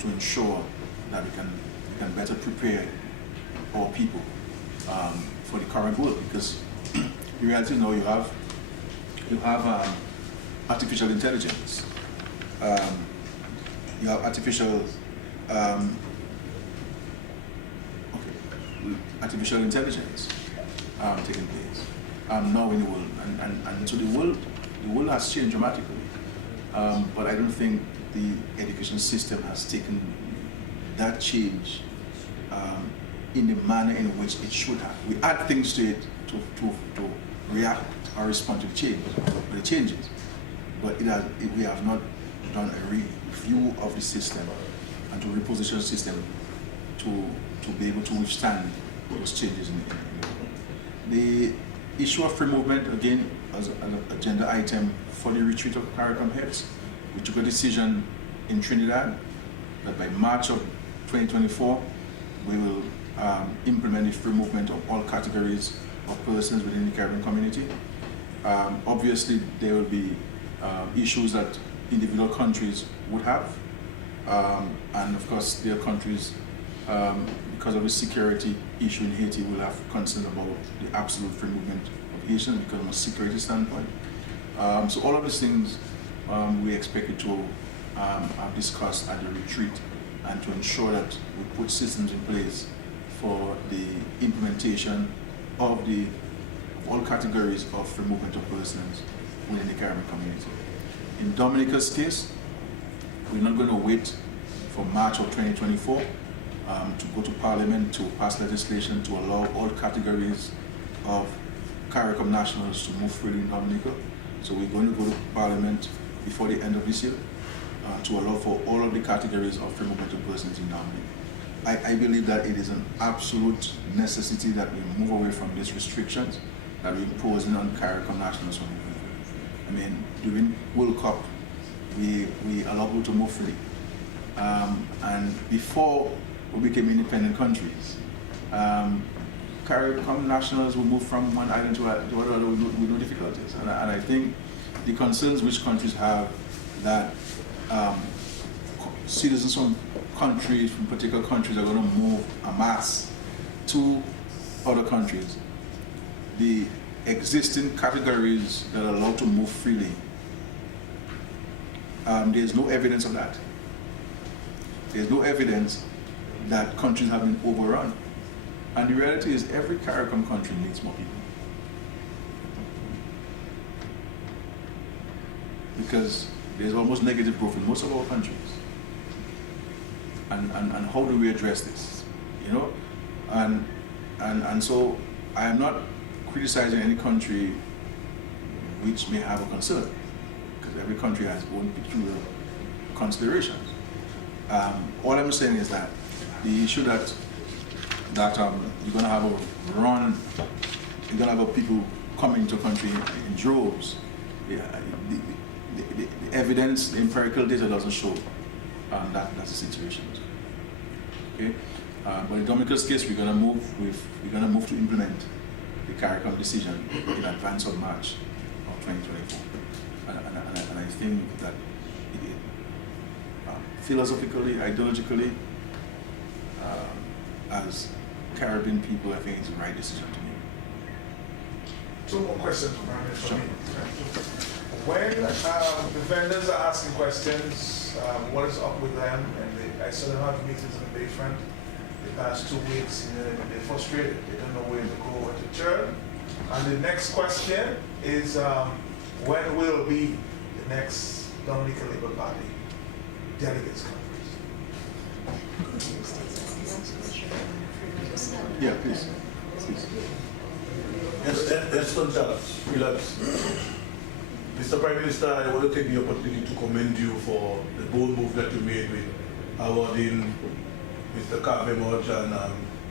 to ensure that we can better prepare our people for the current world, because the reality now you have artificial intelligence. You have artificial intelligence taking place now in the world, and so the world has changed dramatically. But I don't think the education system has taken that change in the manner in which it should have. We add things to it to react or respond to the changes, but we have not done a review of the system and to reposition the system to be able to withstand those changes in the issue of free movement, again, as an agenda item for the retreat of CARICOM heads. We took a decision in Trinidad that by March of 2024, we will implement the free movement of all categories of persons within the Caribbean community. Obviously, there will be issues that individual countries would have, and of course, their countries, because of the security issue in Haiti, will have concern about the absolute free movement of Haitians because from a security standpoint. So all of these things we expected to have discussed at the retreat, and to ensure that we put systems in place for the implementation of all categories of free movement of persons within the Caribbean community. In Dominica's case, we're not going to wait for March of 2024 to go to Parliament to pass legislation to allow all categories of CARICOM nationals to move freely in Dominica. So we're going to go to Parliament before the end of this year to allow for all of the categories of free movement of persons in Dominica. I believe that it is an absolute necessity that we move away from these restrictions that we're imposing on CARICOM nationals. I mean, during World Cup, we allowed people to move freely. And before we became independent countries, CARICOM nationals would move from one island to another with no difficulties. And I think the concerns which countries have that citizens from countries, from particular countries, are going to move en masse to other countries. The existing categories that are allowed to move freely, there's no evidence of that. There's no evidence that countries have been overrun. And the reality is every CARICOM country needs more people. Because there's almost negative growth in most of our countries. And how do we address this? You know? And so I am not criticizing any country which may have a concern, because every country has its own peculiar considerations. All I'm saying is that the issue that you're going to have a run, you're going to have people coming into a country in droves. The evidence, the empirical data doesn't show that's the situation. Okay, but in Dominica's case, we're going to move to implement the CARICOM decision in advance of March of 2024, and I think that philosophically, ideologically, as Caribbean people, I think it's the right decision to make. Two more questions for Sure. me. When the vendors are asking questions, what is up with them? And I saw them have meetings in the basement the past 2 weeks, and they're frustrated. They don't know where to go, where to turn. And the next question is, when will be the next Dominica Labour Party delegates conference? Yeah, please. Yes, Charles, relax. Mr. Prime Minister, I want to take the opportunity to commend you for the bold move that you made with awarding Mr. Carve Moj and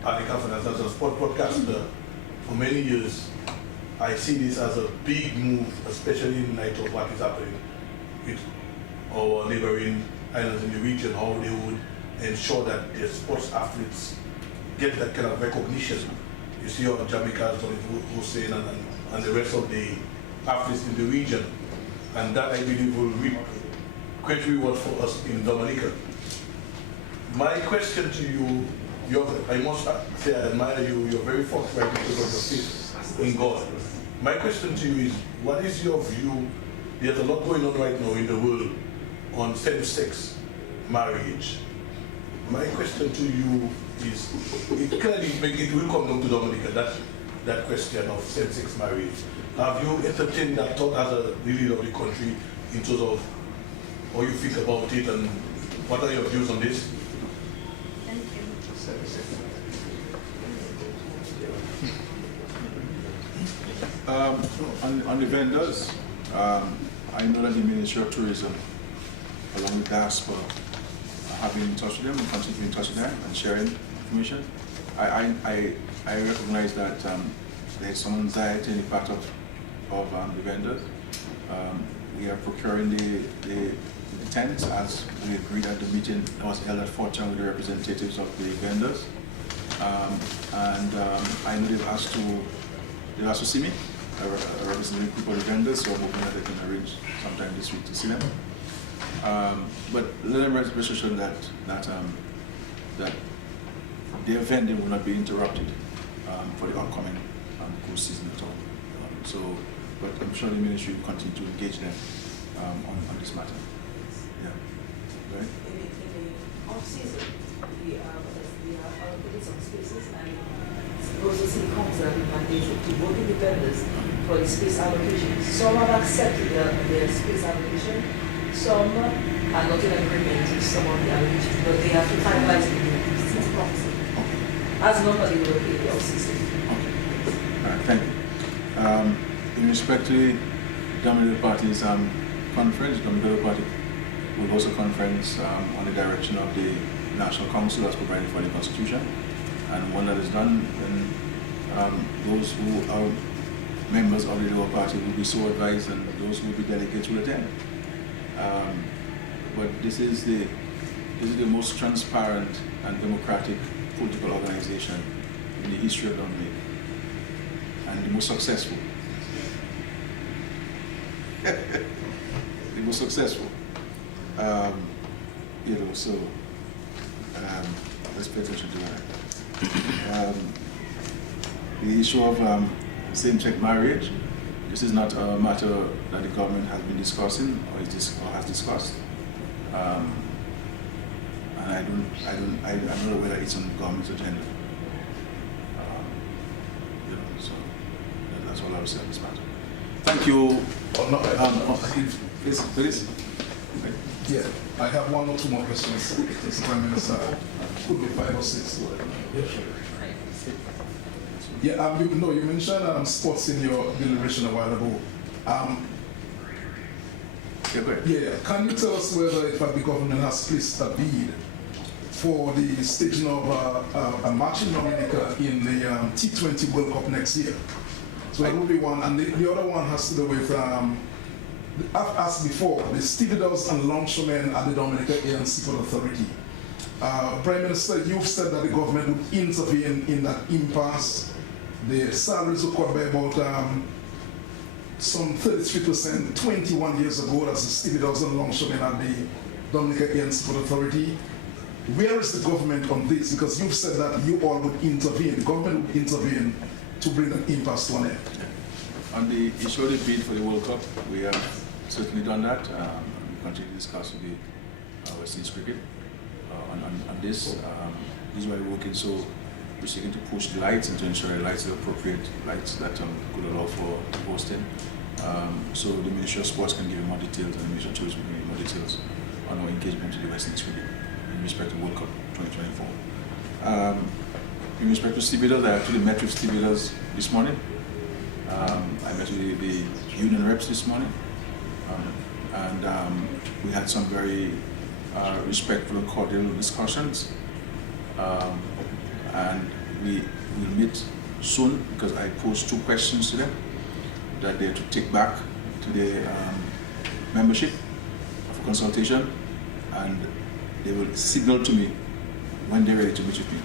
Annika Fernandez as a sport broadcaster for many years. I see this as a big move, especially in light of what is happening with our neighboring islands in the region, how they would ensure that their sports athletes get that kind of recognition. You see how Jamaica has done it, Hussein and the rest of the athletes in the region. And that, I believe, will reap great reward for us in Dominica. My question to you, I must say I admire you, you're very forthright because of your faith in God. My question to you is, what is your view? There's a lot going on right now in the world on same-sex marriage. My question to you is, it will come down to Dominica, that question of same-sex marriage. Have you entertained that thought as a leader of the country in terms of how you think about it, and what are your views on this? Thank you. On the vendors, I know that the Ministry of Tourism, along with diaspora, have been in touch with them and continue to be in touch with them and sharing information. I recognize that there's some anxiety in the part of the vendors. We are procuring the tents as we agreed at the meeting that was held at Fort Chang with the representatives of the vendors. I know they've asked to see me, representing people of the vendors, so I'm hoping that they can arrange sometime this week to see them. But let them rest assured that their vending will not be interrupted for the upcoming cruise season at all. But I'm sure the ministry will continue to engage them on this matter. Yeah. Right? In the off-season, we are allocated some spaces, and suppose the city council have been mandated to work with the vendors for the space allocation. Some have accepted their space allocation, some are not in agreement with some of the allocation, but they have to finalize the agreement. As normally we will pay the off-season. Okay. All right, thank you. In respect to the Dominica Party's conference, Dominica Party will host a conference on the direction of the National Council as provided for in the Constitution. And when that is done, then those who are members of the lower party will be so advised, and those who will be delegates will attend. But this is the most transparent and democratic political organization in the history of Dominica, and the most successful. The most successful. So let's pay attention to that. The issue of same-sex marriage, this is not a matter that the government has been discussing or has discussed. And I'm not aware that it's on the government's agenda. So that's all I will say on this matter. Thank you. Please. Yeah, I have one or two more questions, Mr. Prime Minister. Could be 5 or 6. Yeah, you mentioned sports in your deliberation a while ago. Yeah, go ahead. Yeah, can you tell us whether in fact the government has placed a bid for the staging of a match in Dominica in the T20 World Cup next year? So that will be one, and the other one has to do with, I've asked before, the stevedores and longshoremen at the Dominica Air and Seaport Authority. Prime Minister, you've said that the government would intervene in that impasse. The salaries were cut by about some 33% 21 years ago. That's the stevedores and longshoremen at the Dominica Air and Seaport Authority. Where is the government on this? Because you've said that you all would intervene, the government would intervene to bring an impasse to an end. On the issue of the bid for the World Cup, we have certainly done that. We continue to discuss with the West Indies Cricket on this. This is why we're working so we're seeking to push the lights and to ensure the lights are appropriate lights that could allow for hosting. So the Ministry of Sports can give you more details, and the Ministry of Tourism can give you more details on our engagement with the West Indies Cricket in respect to World Cup 2024. In respect to stevedores, I actually met with stevedores this morning. I met with the union reps this morning, and we had some very respectful and cordial discussions. And we will meet soon, because I posed 2 questions to them that they're to take back to their membership for consultation, and they will signal to me when they're ready to meet with me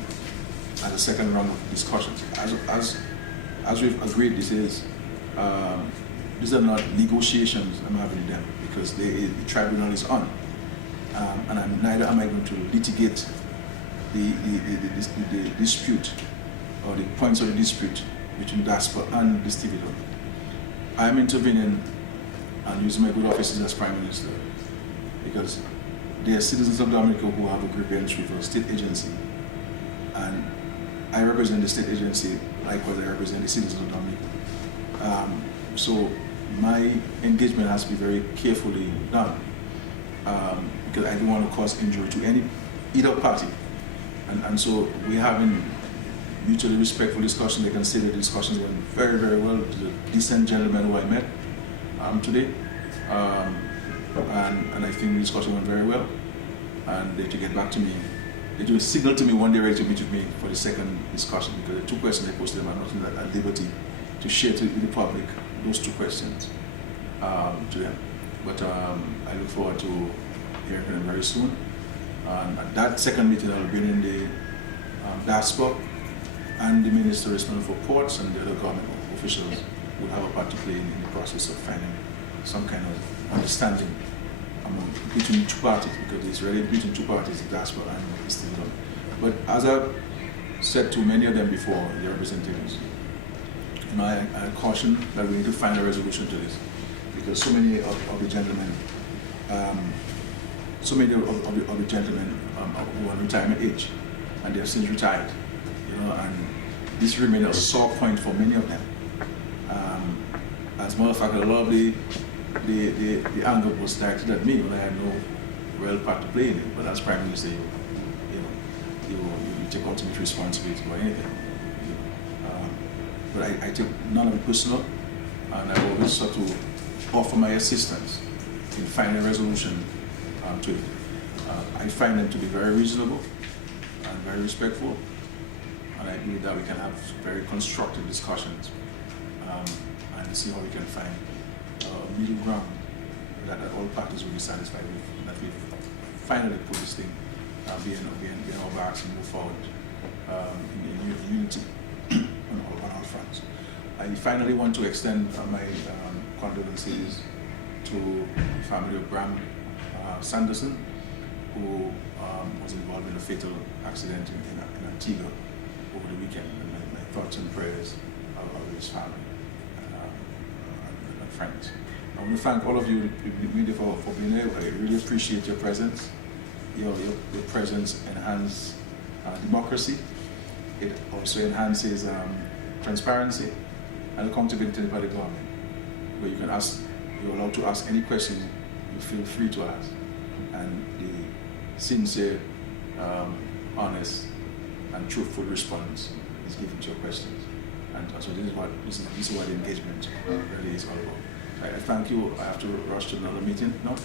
as a second round of discussions. As we've agreed, these are not negotiations I'm having with them, because the tribunal is on, and neither am I going to litigate the dispute or the points of the dispute between DASPA and the stevedore. I am intervening and using my good offices as Prime Minister, because they are citizens of Dominica who have a grievance with a state agency, and I represent the state agency, likewise I represent the citizens of Dominica. So my engagement has to be very carefully done, because I don't want to cause injury to either party. And so we're having mutually respectful discussion. They can say that the discussions went very, very well to the decent gentlemen who I met today. And I think the discussion went very well. And they have to get back to me. They do signal to me when they're ready to meet with me for the second discussion, because the 2 questions I posted them are not at liberty to share with the public those 2 questions to them. But I look forward to hearing from them very soon. And at that second meeting, I'll bring in the DASPA and the Minister responsible for ports, and the other government officials will have a part to play in the process of finding some kind of understanding between 2 parties, because it's really between 2 parties, the DASPA and the stevedore. But as I've said to many of them before, the representatives, I caution that we need to find a resolution to this, because so many of the gentlemen who are retirement age, and they have since retired, and this remains a sore point for many of them. As a matter of fact, a lot of the anger was directed at me when I had no real part to play in it. But as Prime Minister, you take ultimate responsibility for anything. But I take none of it personal, and I always sought to offer my assistance in finding a resolution to it. I find them to be very reasonable. and very respectful, and I believe that we can have very constructive discussions and see how we can find a middle ground that all parties will be satisfied with, that we finally put this thing behind our backs and move forward in unity on all fronts. I finally want to extend my condolences to the family of Bram Sanderson, who was involved in a fatal accident in Antigua over the weekend. And my thoughts and prayers are with his family and friends. I want to thank all of you in the media for being here. I really appreciate your presence. Your presence enhances democracy. It also enhances transparency and accountability by the government, where you can ask, you're allowed to ask any question you feel free to ask, and the sincere, honest, and truthful response is given to your questions. And so this is what the engagement really is all about. I thank you. I have to rush to another meeting now,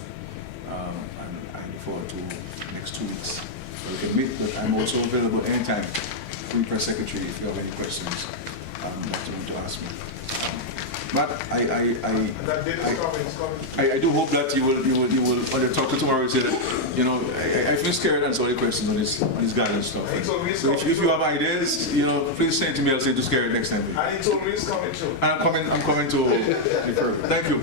and I look forward to the next 2 weeks where we can meet. But I'm also available anytime, free press secretary, if you have any questions to ask me. Matt, I do hope that you will when you talk to tomorrow, say that, you know, I feel scared and answer all the questions on this guidance stuff. So if you have ideas, you know, please send it to me. I'll say to Skerrit next time. And he told me he's coming too. And I'm coming to the firm. Thank you.